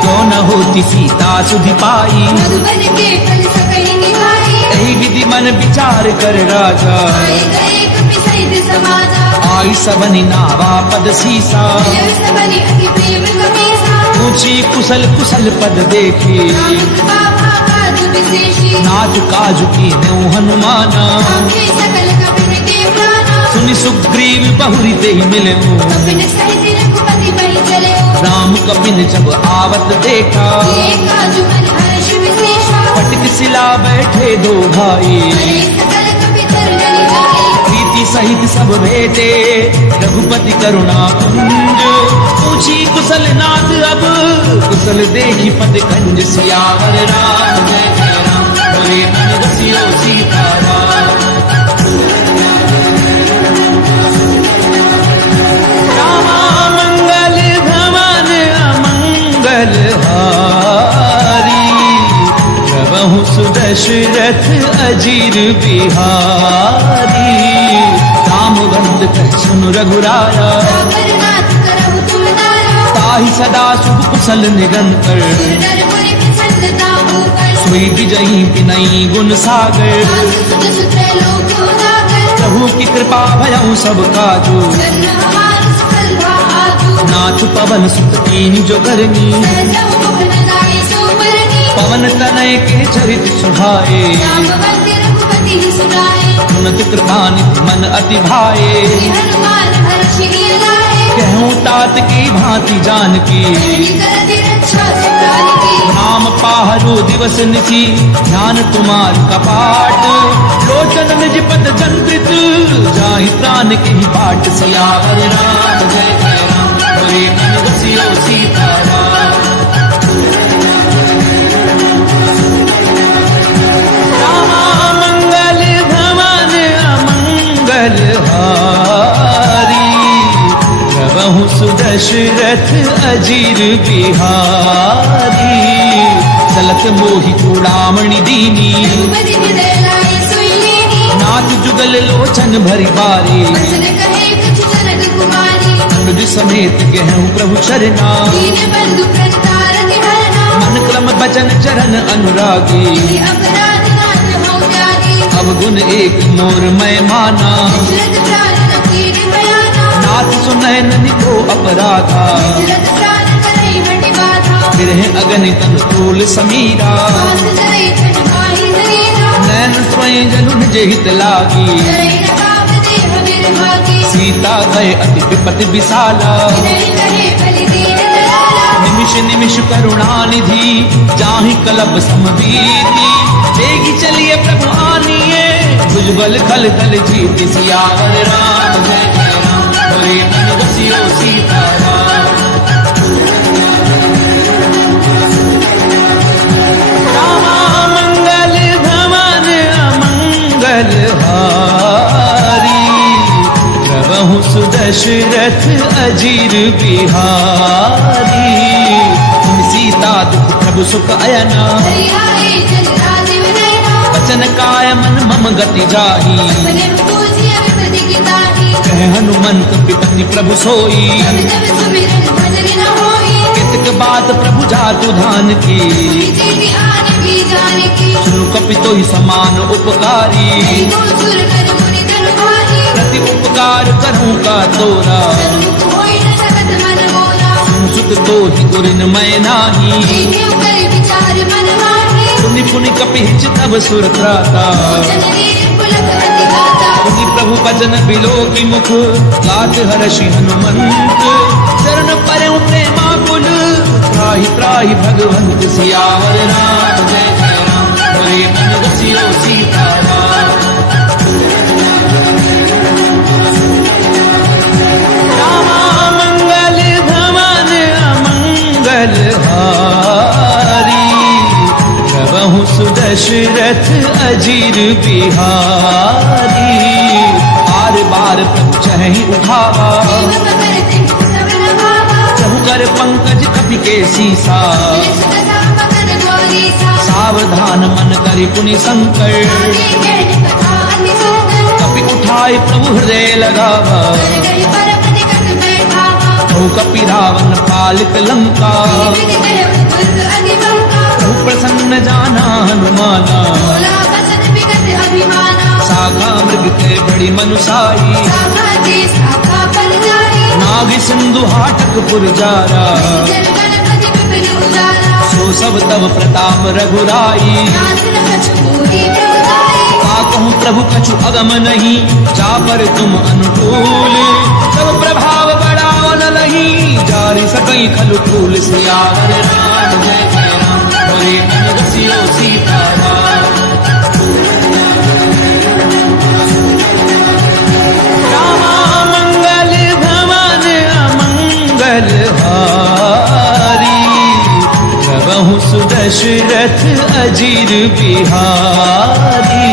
क्यों न होती सीता सुधि पाई मधुबन के फल सकहि निभाई यही विधि मन विचार कर राजा आए गए कपि सहित समाजा आई सबनि नावा पद सीसा देव सबनि अति प्रेम कपीसा ऊंची कुशल कुशल पद देखी नाम बाबा काज विशेषी नाथ काजु की न्यू हनुमाना आंखे सकल कपिन के प्राणा सुनि सुग्रीव बहुरी ते मिले कपिन सहित रघुपति बहि चले राम कपिन जब आवत देखा ये काजु मन हर्ष विशेषा पटक सिला बैठे दो भाई हरे सकल कपि धर डरि जाए प्रीति सहित सब भेटे रघुपति करुणा पुंज। पूछी कुशल नाथ अब कुशल देखी पद कंज। सियावर राम जय जय राम बोले मन रसियो सीताराम। रामा मंगल भवन अमंगल हारी प्रभु सुदशरथ अजीर बिहारी। रामवंद कह सुन रघुराया नाथ करहु तुम दारा। ताहि सदा शुभ कुशल निरंतर। सुरनर मुनि प्रसन्नता होकर। सोई विजयी विनयी गुण सागर। सासु सुत सुत लोक उजागर। प्रभु की कृपा भयउ सब काजू। जन्म हमार सफल भा आजू। नाथ पवन सुत कीनी जो करनी। सहजौ मोहन लाए सुमरनी। पवन तनय के चरित सुभाए। रामवंत रघुपति सुनाए। सुनत कृपा निधि मन अति भाए। श्री हनुमान हर्षि लाए। कहूँ तात की भांति जानकी। करति रक्षा सुप्राण की। नाम पाहरो दिवस निशि ध्यान तुम्हार कपाट। लोचन निज पद जंत्रित जाहि प्राण के ही बाट। सियावर राम जय जय राम बोले मन रसियो सीताराम। रामा मंगल भवन अमंगल हारी प्रभु सुदशरथ अजीर बिहारी। चलत मोहि चूड़ामणि दीनी। रघुपति हृदय लाए सोई लेनी। नाथ जुगल लोचन भरि बारी। बचन कहे कछु जनक कुमारी। अनुज समेत गहूँ प्रभु चरना। दीन बंधु प्रतारति हरना। मन क्रम बचन चरण अनुरागी। यदि अपराध नाथ हो त्यागी। अवगुण एक मोर मैं माना। दशरथ प्राण न कीन बयाना। नाथ सुनैन निको अपराधा। दशरथ प्राण करई हटि बाधा। फिरहि अगणित अनुकूल समीरा। पास धरई छन माहि धरीरा। नैन स्वयं जलु निज हित लागी। करई न काम देह बिरभागी। सीता गए अति विपति विशाला। विनय कहे बलि दीन दयाला। निमिष निमिष करुणा निधि जाहि कलब समबीति। तेगी चलिए प्रभु आनिए भुजबल खल दल जीति। सियावर राम जय जय राम बोले मन रसियो सीताराम। रामा मंगल भवन अमंगल हारी प्रभु सुदशरथ अजीर बिहारी। सीता दुख प्रभु सुख अयना। हरियाए जन राजीव नयना। वचन काय मन मम गति जाही। अपने पूजिय विपति की ताही। कह हनुमंत विपति प्रभु सोई। जब जब सुमिरन भजन न होई। कितक बात प्रभु जातु धान की। तेरी आन की जान की। सुनु कपि तोहि समान उपकारी। दो सुर कर मुनि धन भारी। प्रति उपकार करूं का तोरा। सन्मुख होई न सकत मन मोरा। सुत तोहि गुरिन मैं नाही। देखे कर विचार मन माही। पुनि पुनि कपि हिच तब सुर त्राता। जननी पुलक अति गाता। पुनि प्रभु भजन बिलो की मुख गात हर्षि हनुमंत। चरण परउ प्रेमा कुल त्राहि त्राहि भगवंत। सियावर राम जय जय राम बोले मन रसियो सीताराम। रामा मंगल भवन अमंगल हारी प्रभु सुदशरथ अजीर बिहारी। बार बार प्रभु चहि उठावा। देव पकर सिंह सब न भावा। प्रभु कर पंकज कपि के सीसा। सदा पकर गौरी सा। सावधान मन करि पुनि संकर। आगे कहन कथा अति सुंदर। कपि उठाए प्रभु हृदय लगावा। कर गई परपति कट बैठावा। प्रभु कपि रावण पालित लंका। विधि कहे उद्भुत अधिबंका। प्रभु प्रसन्न जाना हनुमाना। बोला बचन विगत अभिमाना। साखा मृग के बड़ी मनुसाई। शाखा ते शाखा पर जाई। नाग सिंधु हाटक पुर जारा। जल गणपति विपिन उजाला। सो सब तब प्रताप रघुराई। नाथ न कछु पूरी प्रभुताई। कहूँ प्रभु कछु अगम नहीं जा पर तुम अनुकूल। तब प्रभाव बड़ा न लही जारी सकई खलु फूल। सियावर राम जय जय राम बोले मन रसियो सीताराम। अजीर बिहारी।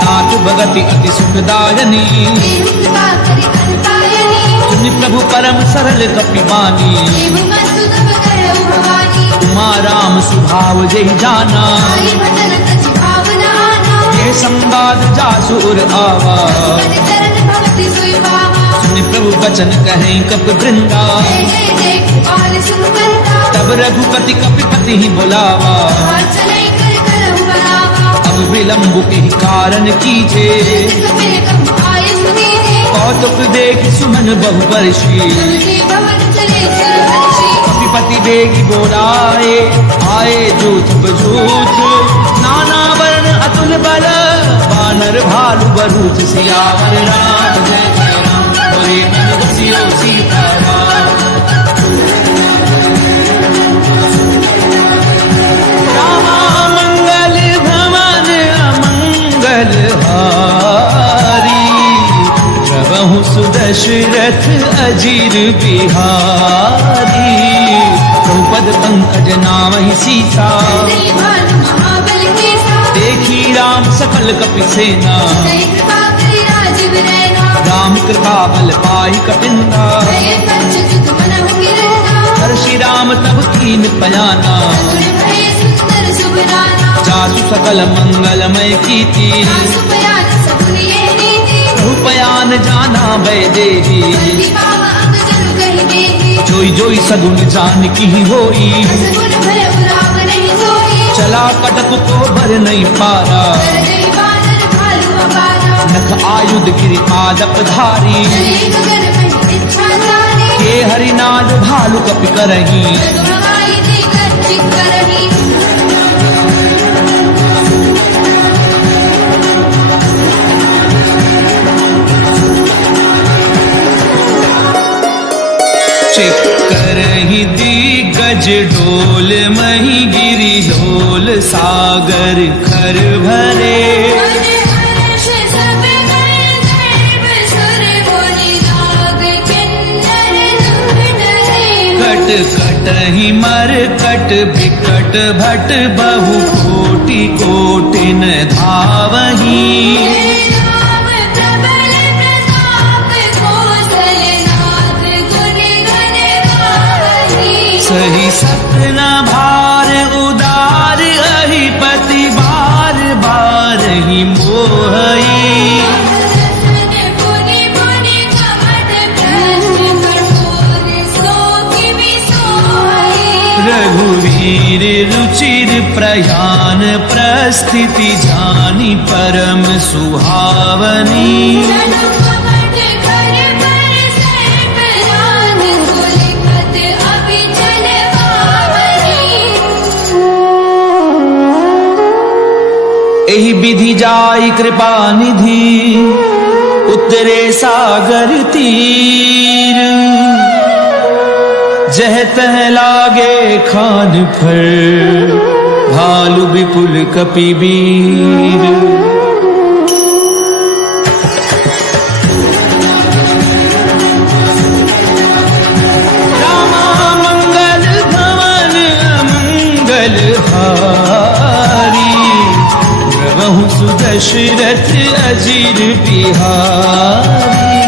नाथ भगति अति सुखदायनी, देहु कृपा करि अन पायनी। सुनि प्रभु परम सरल कपिवानी। देव बंधु तब करहु भवानी। उमा राम स्वभाव जहि जाना, आई भटन तजि भावना आना। ये संवाद जासुर आवा। पति चरण भगति सोई पावा। सुनि प्रभु वचन कहें कपि वृंदा, जय जय जय कृपाल सुख करता। तब रघुपति कपिपति ही बुलावा। हाथ चले कर करहु बनावा। अब विलंब के कारण कीजे, कपिल कहु आय सुनीते। कौतुक देख सुमन बहु वर्षी। सबके भवन चले चल हर्षी। कपिपति बेगी बोलाए, आए जूझ बजूझ। नाना वर्ण अतुल बल, वानर भालु बरूच। सियावर राम जय जय राम, बोले मन बसियो सीताराम। रामा मंगल भवन अमंगल हारी, प्रभु सुदशरथ अजीर बिहारी। द्रौपद पंकज नामहि सीता, जय भानु महाबल केसा। देखी राम सकल कपि सेना। जय कृपा करि राजीव नयना। राम कृपा बल पाई कपिंदा, जय पंचतुत मनहु गिरना। हर्षि राम तब कीन पयाना। सगुण भय सुंदर सुबनाना। जासु सकल मंगलमय कीर्ति, आसु पयान सगुन ये नीति। रूपयान जाना वैदेही। बंदी बाबा अंग जनु कहि देहि। जोई जोई सगुन जान की होई, सगुन भय उराव नहीं सोई। चला कटक को भर नहीं पारा। कर जय बानर भालु अपारा। नख आयुध गिरि पादप धारी, चले गगन महि इच्छा सारी। के हरिनाद भालु कपि करही। सगुन गाई दे कर चित करही। चिक्कर ही दिग्गज डोल मही गिरि ढोल। सागर खर भरे, मन हर्ष सब गए गर्भ सुर मुनि नाग किन्नर दुख डरे। कट कट ही मर कट बिकट भट बहु कोटि कोटिन धावही। जय राम प्रबल प्रताप कौशलनाथ गुण गण गावही। सही सपना भार उदार अहिपति बार बार ही मोहई। रतन पुनि पुनि कपट प्रश्न कठोर सो किमि सोई। रघुवीर रुचिर प्रयान प्रस्थिति जानी परम सुहावनी। जनु कपट कर पर सर्प राग सुलिखत अभि चल पावनी। एहि विधि जाई कृपा निधि, उतरे सागर तीर। जह तह लागे खान फर, भालु विपुल कपि वीर। रामा मंगल भवन अमंगल हारी, प्रभु सुदशरथ अजीर बिहारी।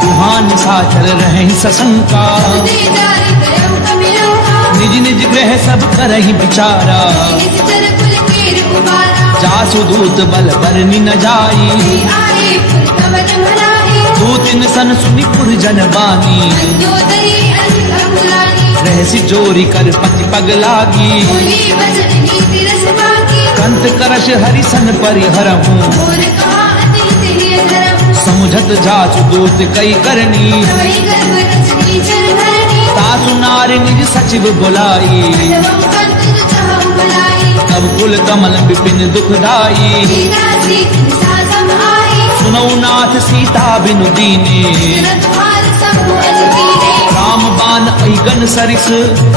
तुहान साचर रहे सशंका, उदितारि करहु कपिलंका। निज निज ग्रह सब करहि विचारा। निज तर कुल कीर उबारा। जासु दूत बल बरनि न जाई, श्री आए पुर कवन भलाई। दूतिन सन सुनि पुर जन बानी। अंजोदरी अंध अकुलानी। रहसि जोरी कर पति पग लागी, बोली वचन नीति रस बाकी। कंत करश हरिसन परिहरहूँ। और कहा अति सिहिय धरम। समुझत जासु दूत कई करनी, वही गर्भ रचनी चर भरनी। तासु नारि निज सचिव बुलाई। तवम कंत जो चाहु भलाई। तब कुल कमल विपिन दुखदाई, सीता सीत सासम आई। सुनौ नाथ सीता बिनु दीने। सुनत हार सबु अजदीने। राम बान अहिगन सरिस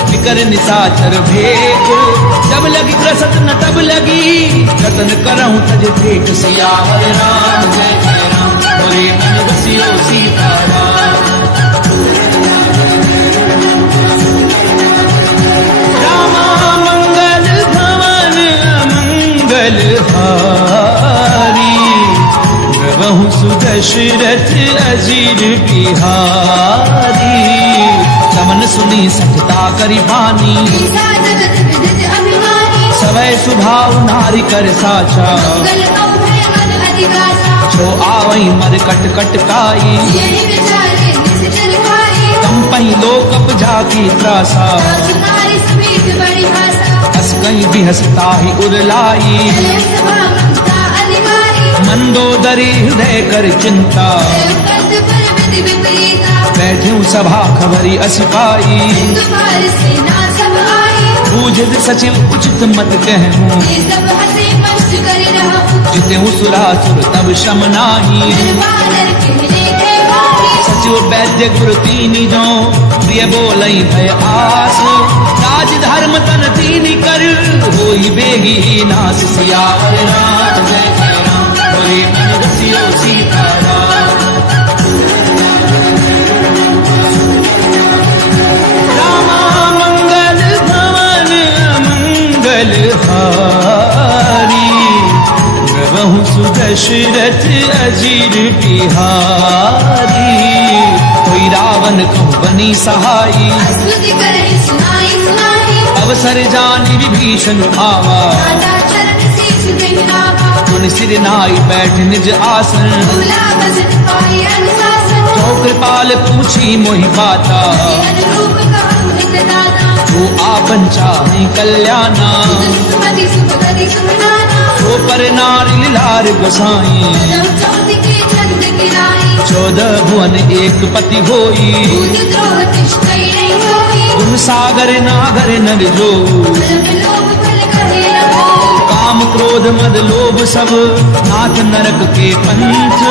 निकर निसाचर भेद। जब लगी ग्रसत न तब लगी, जतन करहु तज देख। सियावर राम जय जय राम, बोले मन बसियो सीताराम। रामा मंगल भवन दशरथ अजीर बिहारी। चमन सुनी सखता करी बानी, ऐसा जगत विदित अभिमानी। सवै सुभाव नारी कर साचा, मंगल कौ है मन अधिगाचा। जो आवई मर कट कट काई, यही विचारे निश्चल खाई। कंपई लोक जाकी त्रासा, सासु नारी समीत बड़ी भाषा। हस गई बिहसता ही उरलाई। चले सभा ममता अधिकारी। मंदोदरी हृदय कर चिंता, कंद पर विधि विपरीता। बैठे सभा खबरी असिपाई। हिंदू भार सेना सब आई। पूजित सचिव उचित मत कहूँ, ये सब हंसे मस्त कर रहूं। जितेहु सुरासुर तब शम नाही। दरबार के लेखे भारी। सचिव वैद्य गुरु तीनी जो, प्रिय बोलई भय आस। राज धर्म तन तीनी कर, होई बेगी नास। सियावर राम जय जय राम, बोले मन रसियो सीताराम। रामा मंगल भवन मंगल हारी, प्रभु सुदशरथ अजीर बिहारी। कोई रावण कहु बनी सहाई, स्तुति करहि सुनाई सुनाई। अवसर जानि विभीषण आवा। राजा चरण शीश गहरावा। पुन सिर नाई बैठ निज आसन, भूला बसत पाई अनुशासन। जो कृपाल पूछी मोहि बाता, अनुरूप कहूँ हित दाता। जो आपन चाहि कल्याणा। सुमति सुभगति सुमनाना। जो पर नारी लार गोसाई, जब चौथ के चंद गिराई। 14 भुवन एक पति होई। दूध द्रोह तिष्ठई नहीं होई। गुण सागर नागर नर जो, फल में लोभ फल कहे न कोई। काम क्रोध मद लोभ सब, नाथ नरक के पंच।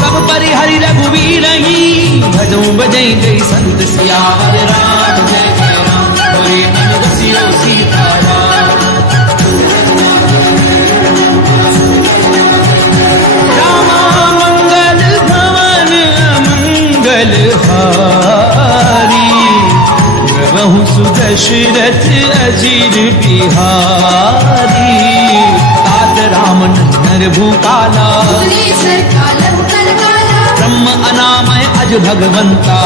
सब परिहरि रघुवीर ही, भजो बजई गई संत। सियावर राम जय जय राम, बोले मन रसियो सीताराम। रामा मंगल भवन मंगल हारी, प्रभु सुदशरथ अजीर बिहारी। तात राम नर भूपाला, भुवनेश्वर कालम कनकाला। ब्रह्म अनामय अज भगवंता।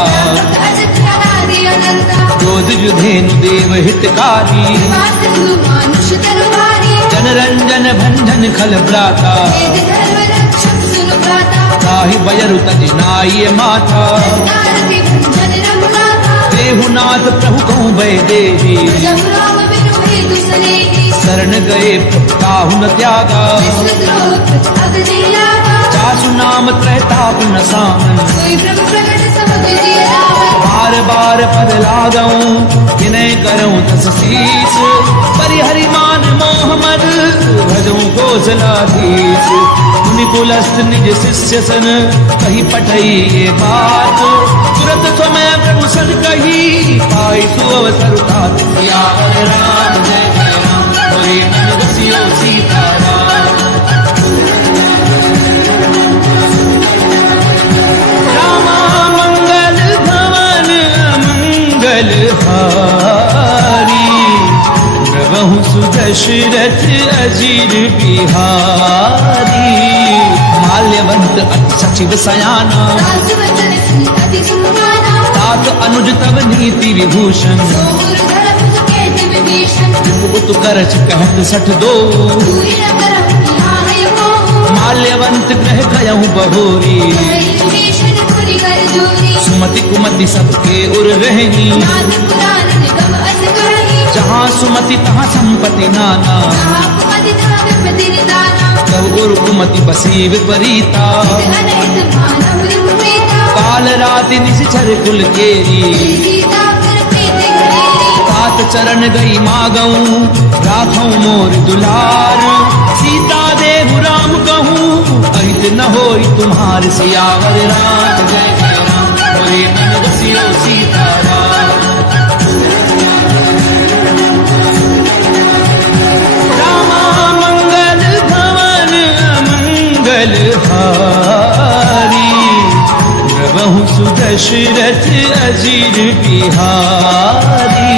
अजत अनादि अनंता। क्रोध युधेनु देव हितकारी, वासु मानुष तरुवारी। जन रंजन भंजन खल भ्राता। वेद धर्म रक्षक सुनु प्राता। ताहि बयरु तज नाई माता। नारति भंजन रघुनाथा। देहुनाथ प्रभु कहूँ भय देही, जब राम बिनु दुसरेगी। शरण गए काहु न त्यागा। विश्वद्रोह कृत अगति लागा। जासु नाम त्रैताप न सामन, कोई प्रभु प्रगट समुद्र जी रावण। बार बार पद लागऊं, विनय करऊं तस शीस। परिहरि मान मोह मद, भजऊं कौशलाधीश। मुनि कुलस्थ निज शिष्य सन, कही पठई ये बात। तुरत समय प्रभु सन कही, पाई सुअवसर तात। सियावर राम जय जय राम, बोले मन रसियो सीताराम। रामा मंगल भवन मंगल हारी, प्रभु सुदशरथ अजीर बिहारी। माल्यवंत अति सचिव सयाना, सासु वचन सुनि अति सुखमाना। तात अनुज तव नीति विभूषण। सो गुरु धर्म सुकेत विभीषण। उत करछ कहत 62। दूरी न करहु यहाँ है मोह। माल्यवंत ग्रह गयहु बहोरी, विभीषण पुरि कर जोरी। सुमति कुमति सबके उर रहनी। नाथ पुराण निगम अस कही। जहाँ सुमति तहाँ संपत्ति नाना। जहाँ कुमति तहाँ विपति निदाना। तब उर कुमति बसी विपरीता। अनहित मानव रिपुपीता। काल राति निशिचर कुल केरी, सीता कर प्रीति घरेरी। तात चरण गई मागऊं, राखऊं मोर दुलार। सीता देहु राम कहूँ, अहित न होई तुम्हार। सियावर राम जय जय राम, बोले मन रसियो सीताराम। रामा मंगल भवन मंगल हारी, प्रभु सुदशरथ अजीर बिहारी।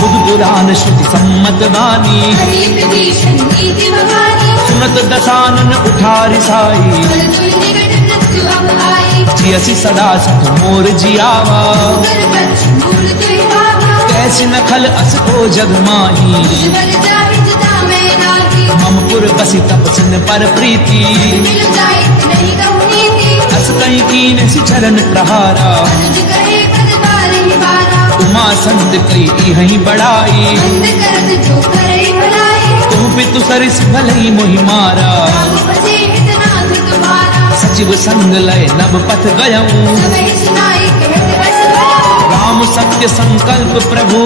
बुध पुराण श्रुति सम्मत वाणी, हरि विभीषण नीति भवानी। सुनत दसानन उठारि साई। फल दुई निकट मृत्यु अब आई जियसी सदा सत मोर जियावा उगर पक्ष मूल तुई भावा कैसी नखल अस को जग माही बर जाहि जुदा मैं नाही ममपुर बसी तपसन पर प्रीति मिल जाए नहीं कहूँ नीति अस कहीं कीन सि चरण प्रहारा अनुज कहे पद बार ही बारा उमा संत कई यही बढ़ाई बंद करत जो करे भलाई तुम पितु सरिस भलई मोहि मारा राम बसे इतना तुम्हारा सचिव संग लय नभ पथ गयऊं सबे सुनाई कहत रस भरा राम सत्य संकल्प प्रभु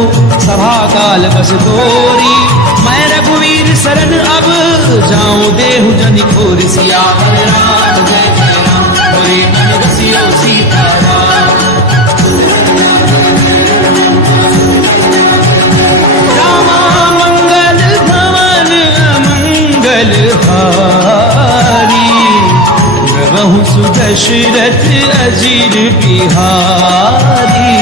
सभा काल बस तोरी मैं रघुवीर शरण अब जाऊं देहु जनि खोर सियावर राम जय जय राम बोले मन रसियो सीताराम रामा मंगल भवन मंगल हारी प्रभु सुदशरथ अजीर बिहारी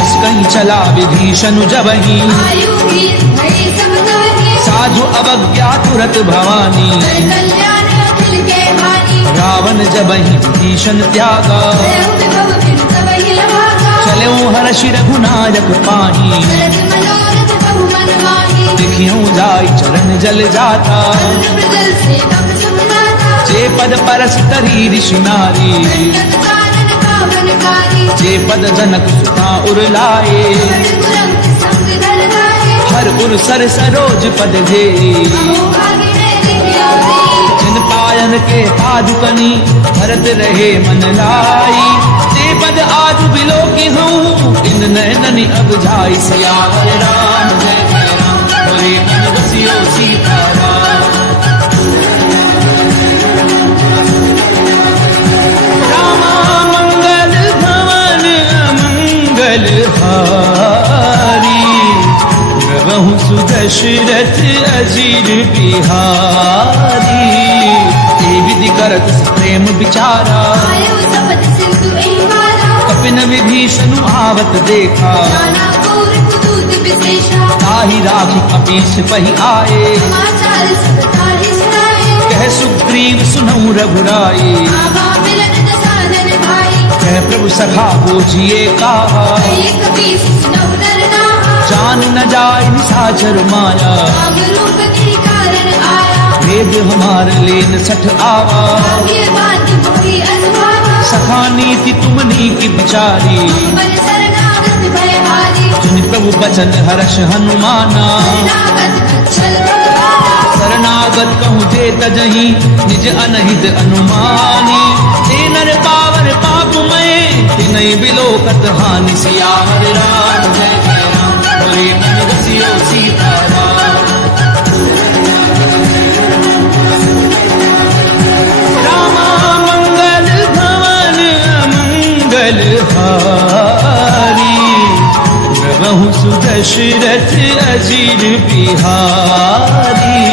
अस कहीं चला विभीषण जबहि आयु वीर भय सब कवि साधु अवज्ञा तुरत भवानी कर कल्याण अखिल के हानि रावण जबहि विभीषण त्यागा भयउ विभव फिर सब ही लभागा चलो हर्षि रघुनायक पानी भरत मनोरथ बहु मन माही देखियो जाय चरण जल जाता अरुण मृदल से तप सुमनाता जे पद परस तरी ऋषि नारी दंडक कानन पावनकारी जे पद जनक सुता उरलाए बड़ तुरंत संग धर गाए हर उर सर सरोज पद जे अहो भागिने दिव्योरी जिन पायन के पादुकनी भरत रहे मन लाई ते पद आज बिलो की हूँ इन नैननि अब जाई सियावर राम जय जय राम बोले मन रसियो सीताराम रामा मंगल भवन मंगल हारी प्रभु सुदशरथ अजीर बिहारी ए विधि करत प्रेम विचारा आयु सपथ सिंधु एहि मारा कपिन विभीषण आवत देखा नाना कौर कुदूत विशेषा ताहि राखी कपीस पहि आए समाचार सब ताहि सुनाए कह सुग्रीव सुनऊ रघुराई आवा मिलन दसानन भाई कह प्रभु सखा बोझिए कहा कहे कपीस सुनौ नर नाहा जान न जाय निशाचर माया राम रूप गिरि कारण आया भेद हमार लेन सठ आवा भाग्यवान मोहि अनुभावा सखा नीति तुमनी की बिचारी मन शरणागत भयहारी जिन प्रभु बचन हर्ष हनुमाना शरणागत अच्छल भगवाना शरणागत कहूँ जे तजही निज अनहित अनुमानी ते नर पावर पाप में तिनय बिलोकत हानि सियावर राम जय जय राम बोले मन रसियो सीताराम रामा मंगल भवन मंगल हारी प्रभु सुदशरथ अजीर बिहारी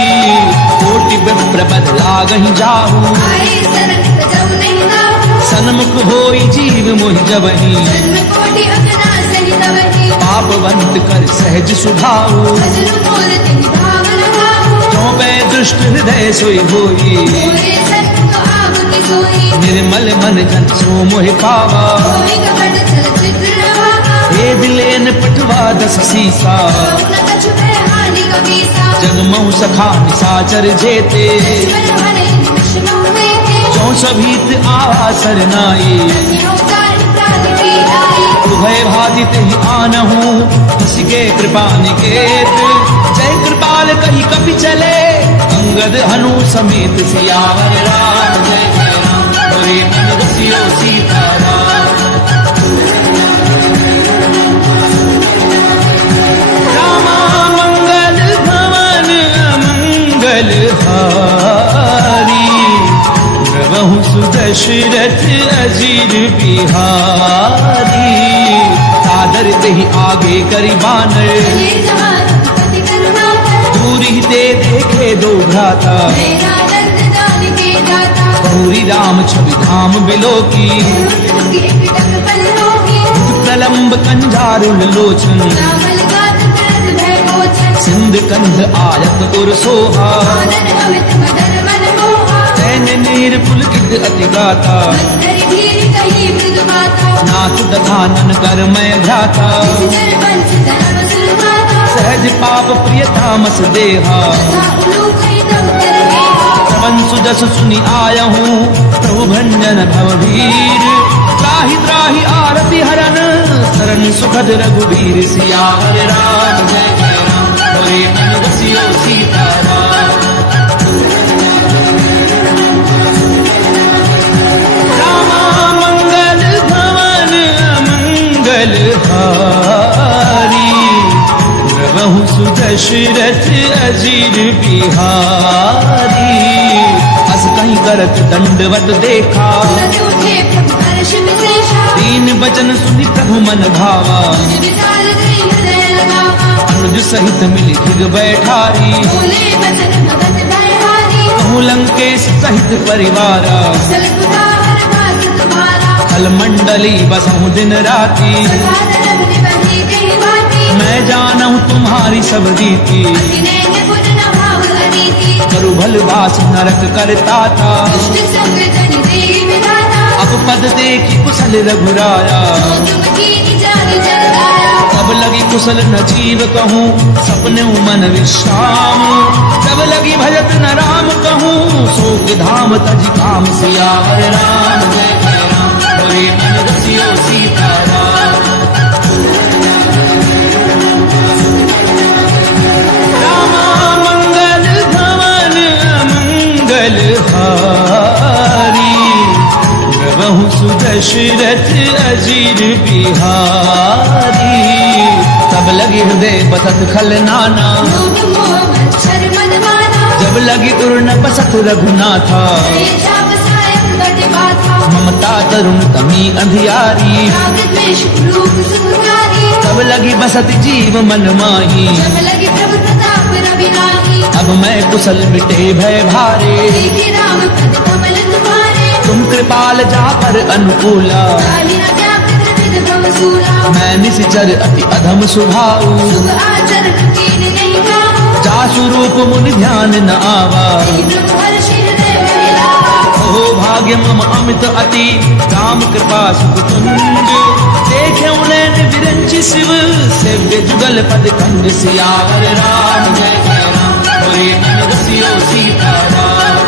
कोटि प्रबल लागहि जाहू आए शरण तजौ नहीं नाहु सन्मुख होई जीव मोहि जबहि जन्म कोटि अगना सहि तवहि पापवंत कर सहज सुभाऊ भजनु मोर तिन भावन गाहु चौबे दुष्ट हृदय सोई होई मोरे सन्मुख आव की सोई निर्मल मन जन सो मोहि पावा होई कपट चल चित्र रहावा हे दिलेन पटवा दस सीसा न कछु भय हानि कबीसा जगमऊ सखा निसाचर जेते लक्ष्मण हरे विष्णु देते चौ सभीत आवा सरनाई धन्यो काल प्राण की आई उभय भाजित ही आनहूँ हंस के कृपा निकेत जय कृपाल कही कपि चले अंगद हनु समेत सियावर राम जय जय राम बोले मन रसियो सीताराम रामा मंगल भवन मंगल हारी प्रभु सुदशरथ अजीर बिहारी सादर तेहि आगे करी बानर ये जहान पति करुणाकर दूरी ते देखे दो भ्राता मेरा दर्द जान के दाता बहुरी राम छवि धाम बिलो की दुर्ग पिटक पल्लोगी प्रलंब कंजारुल लोचन रामल गात प्रद भय मोचन सिंध कंध आयत उर सोहा आनन अमित मदन मन मोहा नैन नीर पुलकित अति गाता मंतर धीर कही मृदु गाता नाथ दधानन कर मैं भ्राता विसितर पंच धर्म सुरगाता सहज पाप प्रिय तामस देहा तथा उलूक हितम कर गेहा पवन सुजस सुनि आया हूँ प्रभु भंजन भववीर त्राहि त्राहि आरति हरन शरण सुखद रघुवीर सियावर राम जय जय राम बोले मन रसियो सीताराम रामा मंगल भवन मंगल हारी प्रभु सुदशरथ अजीर बिहारी अस कहीं करत दंडवत देखा तुरंत उठे प्रभु हर्ष विशेषा दीन वचन सुनि प्रभु मन भावा तुझ विशाल गृह हृदय लगावा अनुज सहित मिली हिग बैठारी बोले वचन भगत भयहारी कहूँ लंकेश सहित परिवारा सल पुराहर भात तुम्हारा कल मंडली बसहु दिन राती सदा धर्म निबंधी कही बाती मैं जानहु तुम्हारी सब रीति दिनेन पुन न भाव अनीति करु भल वास नरक करता था दुष्ट संग जन देहि विधाता अब पद देखी कुशल रघुराया तुम कीनि जानि जग दाया तब लगी कुशल न जीव कहूँ सपने मन विश्राम तब लगी भजत न राम कहूँ शोक धाम तज काम सियावर राम जय जय राम बोले मन रसियो सीताराम रामा मंगल भवन मंगल हारी प्रभु सुदशरथ अजीर बिहारी तब लगी हृदय बसत खल नाना लोभ मोह मच्छर मद माना जब लगी उर्न बसत रघुनाथा ये चाप सायक गट बाथा ममता तरुण तमी अंधियारी राग द्वेष क्रोध सुखकारी तब लगी बसत जीव मन माही जब लगी प्रभु प्रताप रवि राही अब मैं कुशल मिटे भय भारे देखे राम पद कमल तुम्हारे तुम कृपाल जा पर अनुकूला काहि न व्याप्त त्रिविध भव सूला मैं निश्चर अति अधम सुभाऊ शुभ आचरण कीन नहीं गाओ जासु रूप मुनि ध्यान न आवा प्रभु हर्ष हृदय महिलावा ओ भाग्य मम अमित अति राम कृपा सुख कुंज देखे उनैन विरंचि शिव सेव्य जुगल पद कंज सियावर राम जय जय राम बोले मन रसियो सीताराम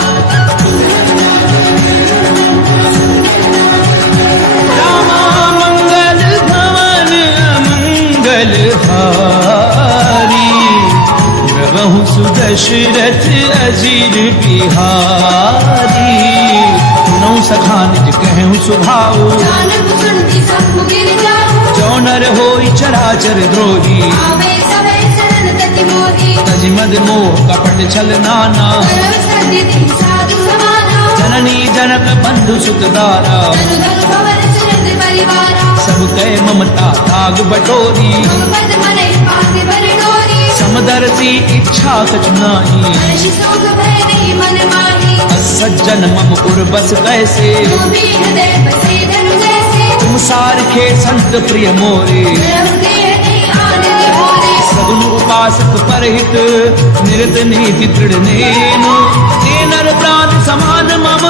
रामा मंगल भवन मंगल हारी प्रभु सुदशरथ अजीर बिहारी सुनौ सखा निज कहूँ सुभाऊ जानक सुनती सब गिर जाओ जो नर होई चराचर द्रोही आवे सबे शरण तति मोही तज मद मोह कपट छल नाना करव सद्य दिन साधु समाना जननी जनक बंधु सुत दारा धनु धनु भवन सुरत परिवारा सब कह ममता ताग बटोरी मम पद मनै पाति भर डोरी समदर्शी इच्छा कछु नाही हर्ष शोक भय नहीं मन माही सज्जन मम उर बस कैसे तू भी हृदय बसे धनु जैसे तुम सारखे संत प्रिय मोरे प्रभु देह नहीं आनंद भोरे सगुन उपासक परहित निरत नीति दृढ़ नेनु ते नर प्राण समान मम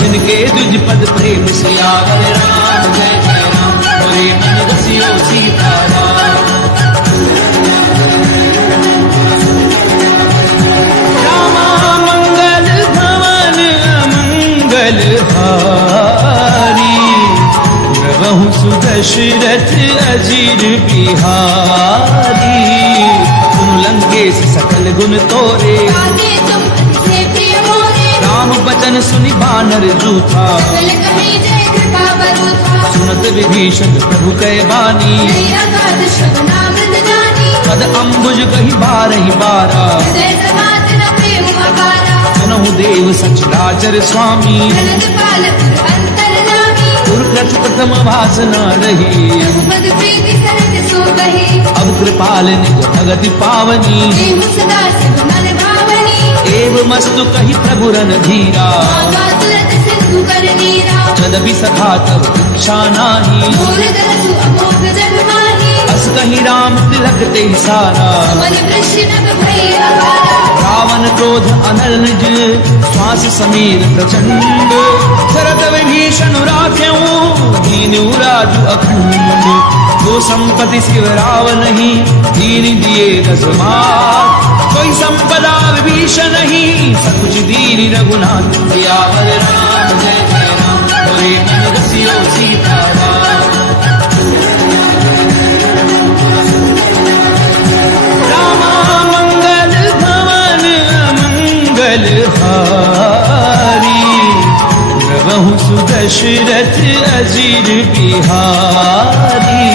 जिनके द्विज पद प्रेम सियावर राम जय जय राम बोले मन रसियो सीताराम रामा मंगल भवन मंगल हारी प्रभु सुदशरथ अजीर बिहारी तुम लंकेश सकल गुण तोरे आगे तुम अतिशय प्रिय मोरे राम बचन सुनि बानर जूथा सकल कहीं जय कृपा बरूथा सुनत विभीषण प्रभु कै बानी नहीं अगाध श्रवणामृत जानी पद अम्बुज कही बारहि बारा हृदय समात न प्रेम अपारा सुनहु देव सचराचर स्वामी जगत पालक अंतर्यामी दुर्गत प्रथम भासना रही रघुपद प्रीति सरस सो कही अब कृपाल निज भगति पावनी देहु सदा सब मन भावनी एवमस्तु कही प्रभु रन धीरा आगा तुरत सिंधु कर नीरा जदपि सखा तब इच्छा नाही मोर दरसु अमोघ जग माही अस कहीं राम तिलक ते सारा मन वृष्टि नभ भई अपारा रावण क्रोध अनल निज श्वास समीर प्रचंड शरद विभीषण राख्यऊ दीनु राजु अखंड जो संपत्ति शिव रावण ही दीन दिए दस मार कोई संपदा विभीषण ही सकुच दीन रघुनाथ सियावर राम जय जय राम बोले मन रसियो सीताराम रामा मंगल भवन मंगल हारी प्रभु सुदशरथ अजीर बिहारी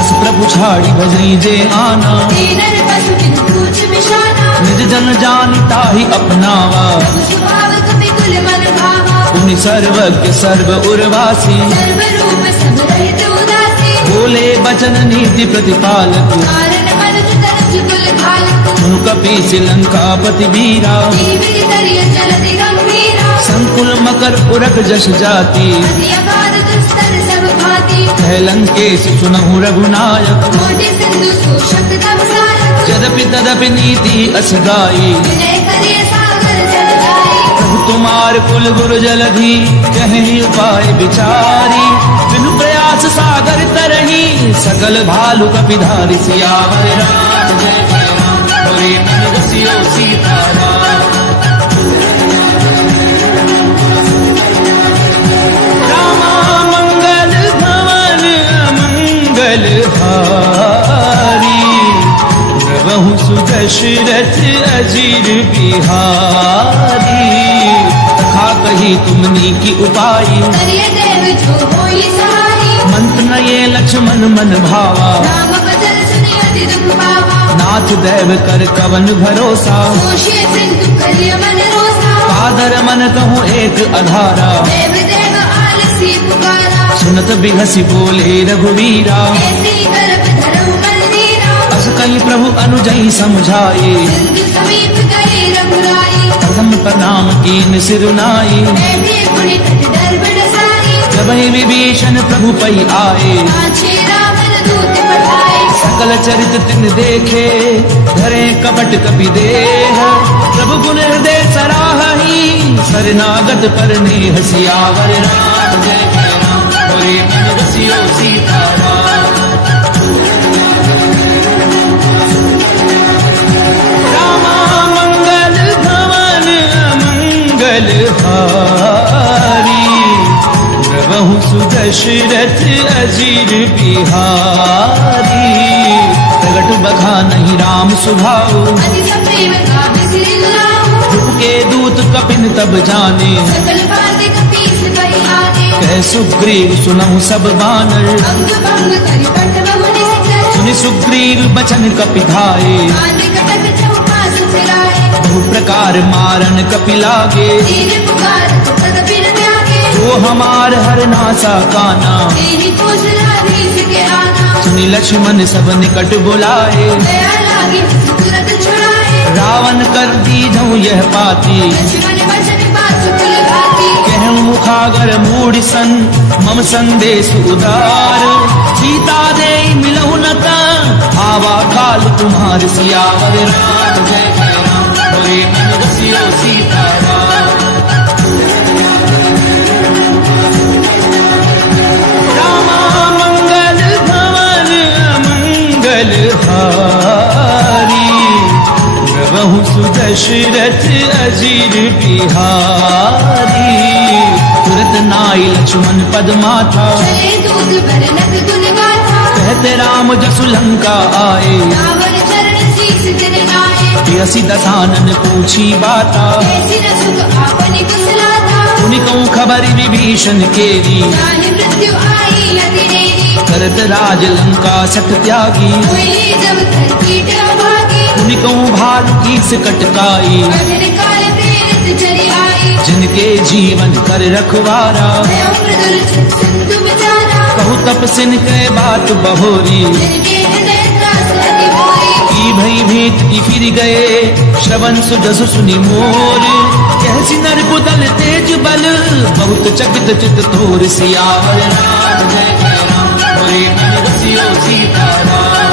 अस प्रभु छाड़ी भजई जे आना दीनर पशु बिन पूछ बिशाना निज जन जानिता ही अपनावा प्रभु स्वभाव कपि कुल मन भावा पुनि सर्वज्ञ सर्व उर्वासी सर्व रूप सब रहित उदासी बोले बचन नीति प्रतिपालक कारण मनुज तनुज कुल घालक सुनु कपीस लंकापति वीरा जीवित तरिय चलति गंभीरा संकुल मकर पुरख जस जाति अति अगाध दुस्तर सब भांति कह लंकेश सुनहु रघुनायक कोटि सिंधु शोषक तव सारक यद्यपि तदपि नीति अस गाई विनय करिय सागर जल जाई प्रभु तुम्हार कुल गुरु जलधि कहीं उपाय विचारी बिनु प्रयास सागर तरही सकल भालु कपिधारी सियावर राम जय जय राम बोले मन रसियो सीताराम रामा मंगल भवन मंगल हारी प्रभु सुदशरथ अजीर बिहारी कहा कही तुमनी की उपाई करिय देव जो होई सहारी मंत्र न ये लक्ष्मण मन भावा राम बदल सुनि अति दुख पावा नाथ देव कर कवन भरोसा सोषिय सिंधु करिय मन रोसा कादर मन कहूँ एक अधारा देव देव आलसी पुकारा सुनत बिहसी बोले रघुवीरा ऐसी गर्भ धरऊ मंदीरा अस कहीं प्रभु अनुजई समझाए सिंधु समीप गए रघुराई प्रथम प्रणाम कीन सिरुनाई ऐसे पुनि तट डर बरसाई जब विभीषण प्रभु पई आए पाछे रावण दूत पठाए सकल चरित तिन देखे धरे कपट कपि देह प्रभु गुण हृदय सराही शरणागत पर नेह सियावर राम जय जय राम बोले मन रसियो सीताराम रामा मंगल भवन मंगल हारी प्रभु सुदशरथ अजीर बिहारी प्रगट बखा नहीं राम सुभाऊ अति सप्रेम का बिसरि गुलाम के दूत कपिन तब जाने सकल बातें कपीस परिहाने कह सुग्रीव सुनहु सब बानर अंग भंग करि पट बहुनि सिकर सुनि सुग्रीव बचन कपि धाये कान कटक चौका सुफिराए बहु प्रकार मारन कपि लागे दीन पुकार तदपि न त्यागे जो हमार हर नासा काना तेहि कौशलाधीश के आना सुनि लक्ष्मण सब निकट बुलाए दया लागे तुरंत छुड़ाए रावण कर दीजहु यह पाती लक्ष्मण वचन पाछु कुल घाती कहूँ मुखागर मूढ़ सन मम संदेश उदार सीता दे मिलहु न ता आवा काल तुम्हार सियावर राम जय जय राम बोले मन रसियो सीताराम रामा मंगल भवन मंगल हारी प्रभु सुदशरथ अजीर बिहारी तुरत नाई लक्ष्मण पद माथा चले दूध बरनक गुन गाथा कहते राम जसु लंका आए रावण चरण शीस दिन नाए यसी दसानन पूछी बाता ऐसी न सुख आपनि कुशलाथा उनि कहूँ खबर विभीषण केरी जाहि मृत्यु आई अति नेरी करत राज लंका सत त्यागी कोई जब कर कीट अभागी उनि कहूँ भालु की कटकाई भजन काल प्रेरित चली आई जिनके जीवन कर रखवारा भयउ मृदुल सिंधु विचारा कहु तपसिन के बात बहोरी जिनके हृदय त्रास अति भोरी की भई भीत की फिर गए श्रवण सुजसु सुनि मोर कहसी नर पुतल तेज बल बहुत चकित चित तोर सियावर राम जय जय राम बोले मन रसियो रसियो सीताराम।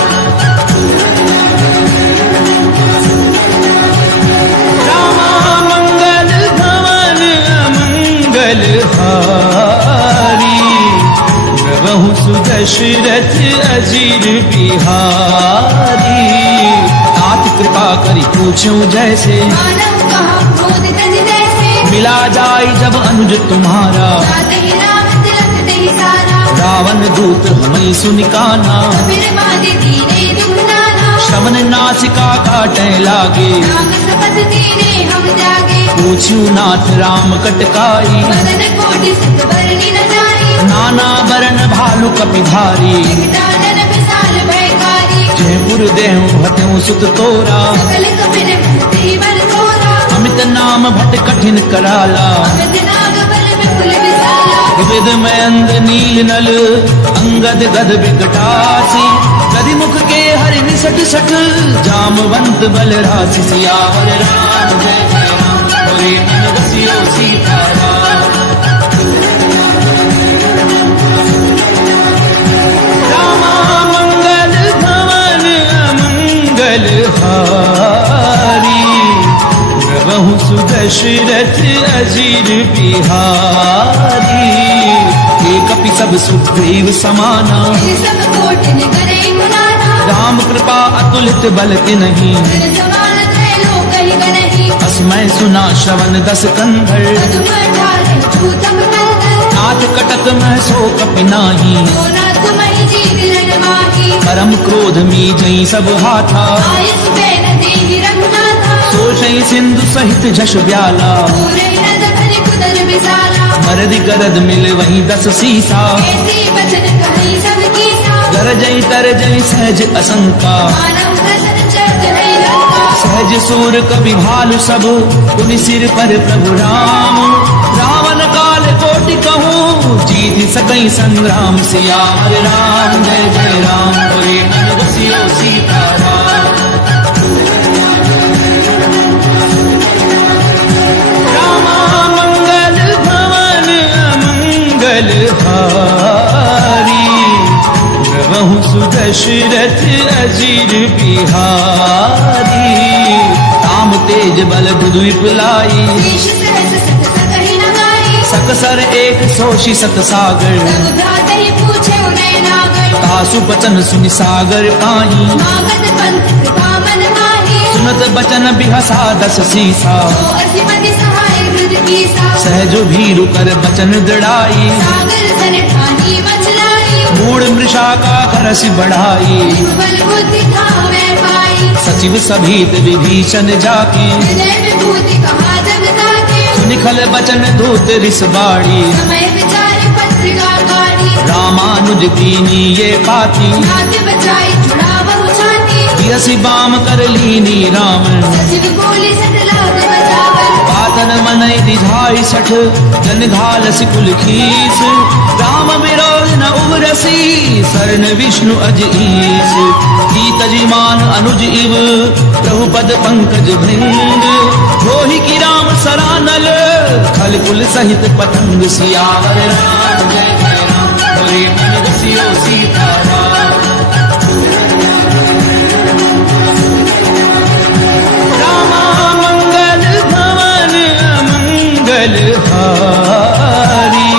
रामा मंगल भवन मंगल हारी, प्रभु सुदशरथ अजीर बिहारी। नाथ कृपा करी पूछूं जैसे, मानव कहा क्रोध तज जैसे। मिला जाय जब अनुज तुम्हारा, जाते ही राम तिलक दही सारा। रावण दूत हमें सुनिकाना, फिर बाजे दीने दुख नाना। श्रवण नासिका काटे लागे, राम शपथ दीने हम जागे। पूछ्यू नाथ राम कटकाई, बदन कोटि सुत बरनी न जाई। नाना बरन भालु कपिधारी। जगदानन विशाल भयकारी। जयपुर देहु हत्यु सुत तोरा, सकल कपिन भक्ति बल तोरा। अमित नाम भट कठिन कराला। अमित नाग बल विपुल विशाला। विविध मयंद नील नल अंगद गद विकटासी। गदि मुख के हरि निसट सठ, जामवंत बल राशि। सियावर राम जय जय राम, बोले मन रसियो सीताराम। रामा मंगल भवन मंगल हारी, प्रभु सुदशरथ अजीर बिहारी। हे कपि सब सुग्रीव समाना, फिर सब कोटिन करे गुनाना। राम कृपा अतुलित बल तिन्हीं। फिर समान त्रैलोक ही गनहि। अस्मै सुना श्रवण दस कंधर, पदुम ढाले छूतम कंदर। नाथ कटक मह सो कपि नाही। सोना तुम्हि जीत लन माही। परम क्रोध मी जई सब हाथा, आयुष बैन देहि रघुनाथा। सोषई सिंधु सहित झस ब्याला। पूरे नद भरि कुदर विशाला। मरदि गरद मिल वही दस सीसा। ऐसी बचन कहि सब कीसा। गरजई तरजई सहज असंका, मानव रतन चर्च है लंका। सहज सूर कवि भालु सब, पुनि सिर पर प्रभु राम। रावण काल कोटि कहूँ, जीत सकई संग्राम। सियावर राम जय जय राम, बोले मन रसियो सीताराम। रामा मंगल भवन मंगल हारी, प्रभु सुदशरथ अजीर बिहारी। राम तेज बल बुधु विपुलाई, शीश सहज सत सकहि न गाई। सकसर एक सोषि सत सागर। सब भ्रातहि पूछे उनय नागर। तासु बचन सुनि सागर पाई, मागध पंथ कृपा मन माही। सुनत बचन बिहसा दस सीसा। जो असिमति सहाय वृद्ध कीसा। सहजो भीरु कर बचन दृढ़ाई, सागर सन ठानी मचलाई। मूढ़ मृषा का खरसि बढ़ाई। बल बुद्धि धामै पाई। सचिव सभीत विभीषण जाकी, हृदय विभूति कहा जग ताके। निखल बचन धूत रिस बाड़ी। समय विचार पत्रिका काढ़ी। रामानुज कीनी ये पाती, नाथ बचाई छुड़ावहु छाती। यसी बाम कर लीनी राम। सचिव बोले सट लाग बचावन। पातन मनई दिझाई सठ, जन घाल सिकुल खीस। राम विरोध न उबरसी, शरण विष्णु अज ईस। कीतजिमान अनुज इव, प्रभु पद पंकज भृंग। धोहि की राम सरानल, खल कुल सहित पतंग। सियावर राम जय जय राम, बोले मन रसियो सीताराम। रामा मंगल भवन मंगल हारी,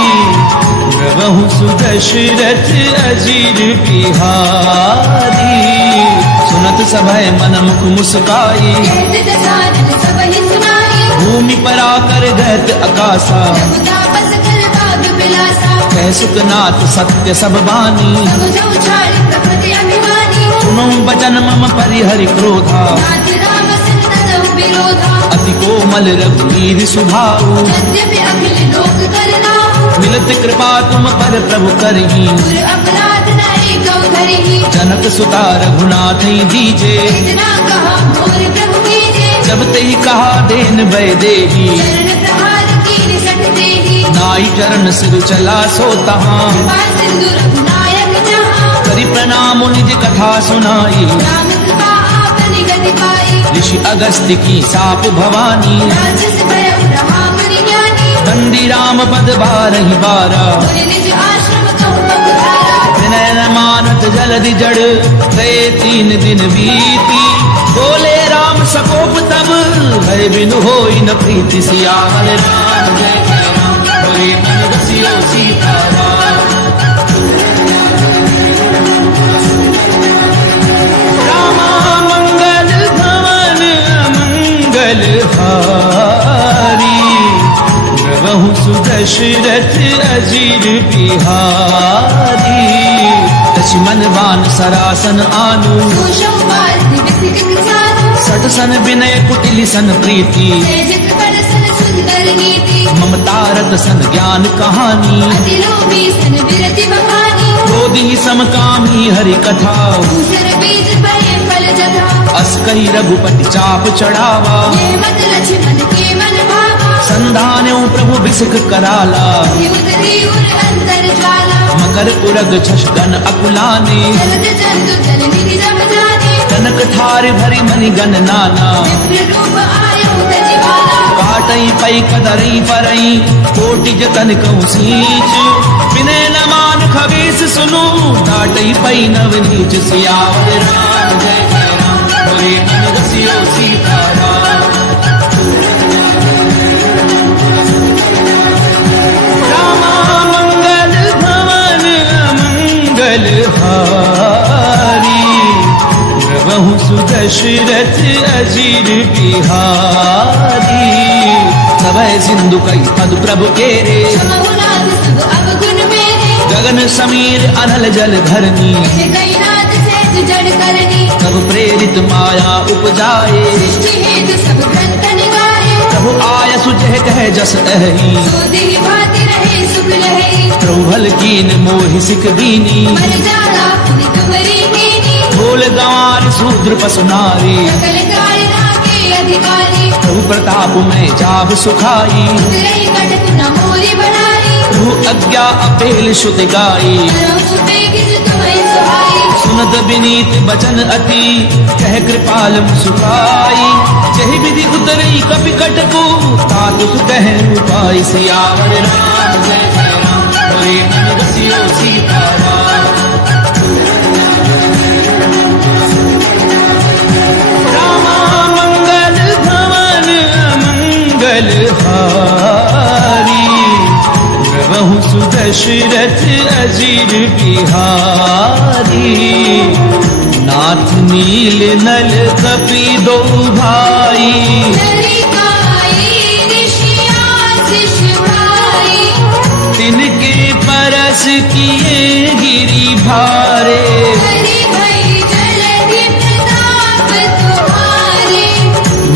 प्रभु सुदशरथ अजीर बिहारी। सुनत सभय मन मुख मुस्काई, कहत दसानन सबहि सुनाई। भूमि पर आकर गहत अकासा। जब तापस कर भाग विलासा। कह सुखनाथ सत्य सब बानी, सब जो उछाल प्रकृति अभिमानी। सुनो बचन मम परिहरि क्रोधा। नाथ राम सन तजहु विरोधा। अति कोमल रघुवीर सुभाऊ, यद्यपि अखिल लोक करनाहु। मिलत कृपा तुम पर प्रभु करही। गुर अपराध नाई कौ धरहि। जनक सुता रघुनाथ दीजे, इतना कहा मोर प्रभु कीजे। जब ते कहा देन भय देही। चरण प्रहार कीन सट देहि। नाई चरण सिर चला सो तहाँ, कृपा सिंधु रघुनायक जहाँ। करि प्रणाम निज कथा सुनाई। राम कृपा आपनि गति पाई। ऋषि अगस्त्य की साप भवानी, राजस भयउ रहा मुनि ज्ञानी। बंदी राम पद बारहि बारा। मुनि निज आश्रम कहु पपुधारा। विनय मानत जल जड़ गए 3 दिन बीती। बोले राम सकोप तब भय बिनु होई न प्रीति। सियावर राम जय जय राम बोले मन रसियो सीताराम। रामा मंगल भवन मंगल हारी। प्रभु सुदशरथ अजीर बिहारी। लक्ष्मण बान सरासन आनु। सुषमपाल दिव्य सिख सानु। सठ सन विनय कुटिल सन प्रीति। जय जग पर सन सुंदर नीति। ममता रत सन ज्ञान कहानी। अति लोभी सन विरति बखानी। क्रोधी समकामी हरि कथा। दूसर बीज भय फल जथा। अस कही रघुपति चाप चढ़ावा। ये मत लक्ष्मण के मन भावा। संधान्यो प्रभु बिसक कराला। उदरी उर अंतर ज्वाला। मकर उरग छशगन अकुलाने। जलद जंतु जल निधि जब जाने। कनक थार भरी मणि गण नाना। विप्र रूप आयो तजिबाला। काटई पई कदरई परई कोटि जतन कहूँ सींच। विनय न मान खगेश सुनो काटई पई नव नीच। सियावर राम जय जय राम बोले मन रसियो सीताराम। रामा मंगल भवन मंगल हारी। प्रभु सुदशरथ अजीर बिहारी। सबय सिंधु कई पद प्रभु केरे। समहुनाथ सब अवगुण मेरे। गगन समीर अनल जल धरनी। ऐसे कई नाथ सहज जड़ करनी। तब प्रेरित माया उपजाए। सृष्टि हेतु सब ग्रंथ निगाहे। प्रभु आय सुजह कह जस अहि। सो देहि भाति रहे सुख लहे। प्रभु भल कीन मोहि सिख दीनी। मर जाला पुनि तुमरी कीनी। बोल गंवार शूद्र पसु नारी। सकल कारणा के अधिकारी। प्रभु प्रताप में जाभ सुखाई। उतरई कटक न मोरी बनाई। प्रभु अज्ञा अपेल शुत गाई। करौ सुपे किस तुम्हें सुहाई। सुनत विनीत बचन अति कह कृपाल मुस्काई। जहि विधि उतरई कपि कटको तातु कह उपाय। सियावर राम जय जय राम बोले मन रसियो सीताराम। रामा मंगल भवन मंगल हारी। प्रभु सुदशरथ अजीर बिहारी। नाथ नील नल कपि दो भाई। ललिताई ऋषियासिष भाई। तिनके परस किए गिरि भारे। हरि भई जलधि प्रताप तुम्हारे।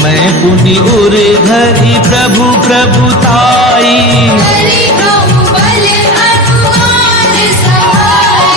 मैं पुनि उर धरि प्रभु प्रभुताई। हरि बहु बल अनुमान सहाय।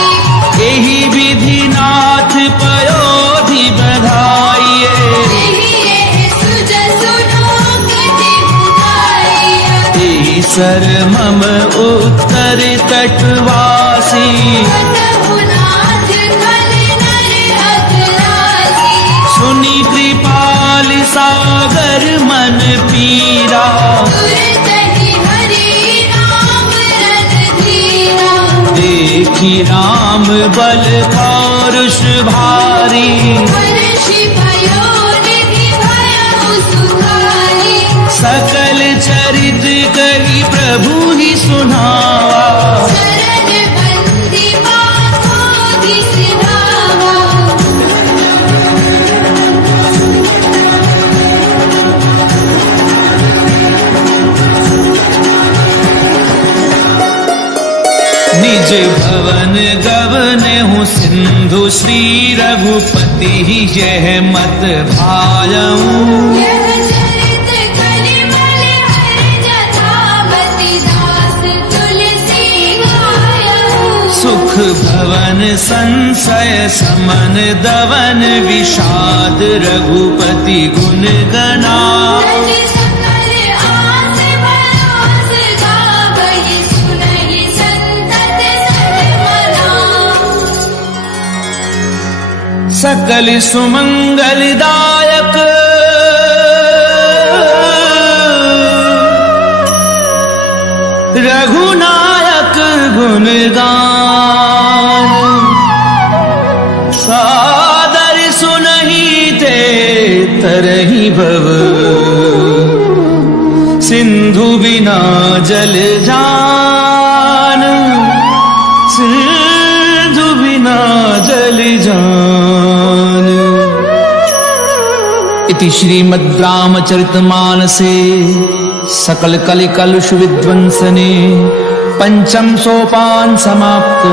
एहि विधि नाथ पयोधि बधाइए। यही सुजसु लोक दिहुदाइया। एहि सर मम उत्तर तटवासी। कटहुनाथ खल नर अखिलासी। सुनि कृपाल सागर मन पीरा। सुरतहि हरि नाम रणधीरा। देखी राम बल पौरुष भारी। हर्षि भयो निधि भयउ सुखारी। सकल चरित कही प्रभु ही सुनावा। शरण बंदी बांधोधि सिधावा। निज भवन गवने हूँ सिंधु श्री रघुपति यह मत भायऊं। यह चरित कलिमल हर जथामति दास तुलसी गायऊ। सुख भवन संशय समन दवन विषाद रघुपति गुण गणा। तज सकल आस भरोस गावहि सुनहि संतत सन्मना। सकल सुमंगलदायक रघुनायक गुणगान। जल जान, सिंधु बिना जल जान। इति श्रीमद् रामचरितमानसे सकल कलि कलुष विध्वंसने पंचम सोपान समाप्त।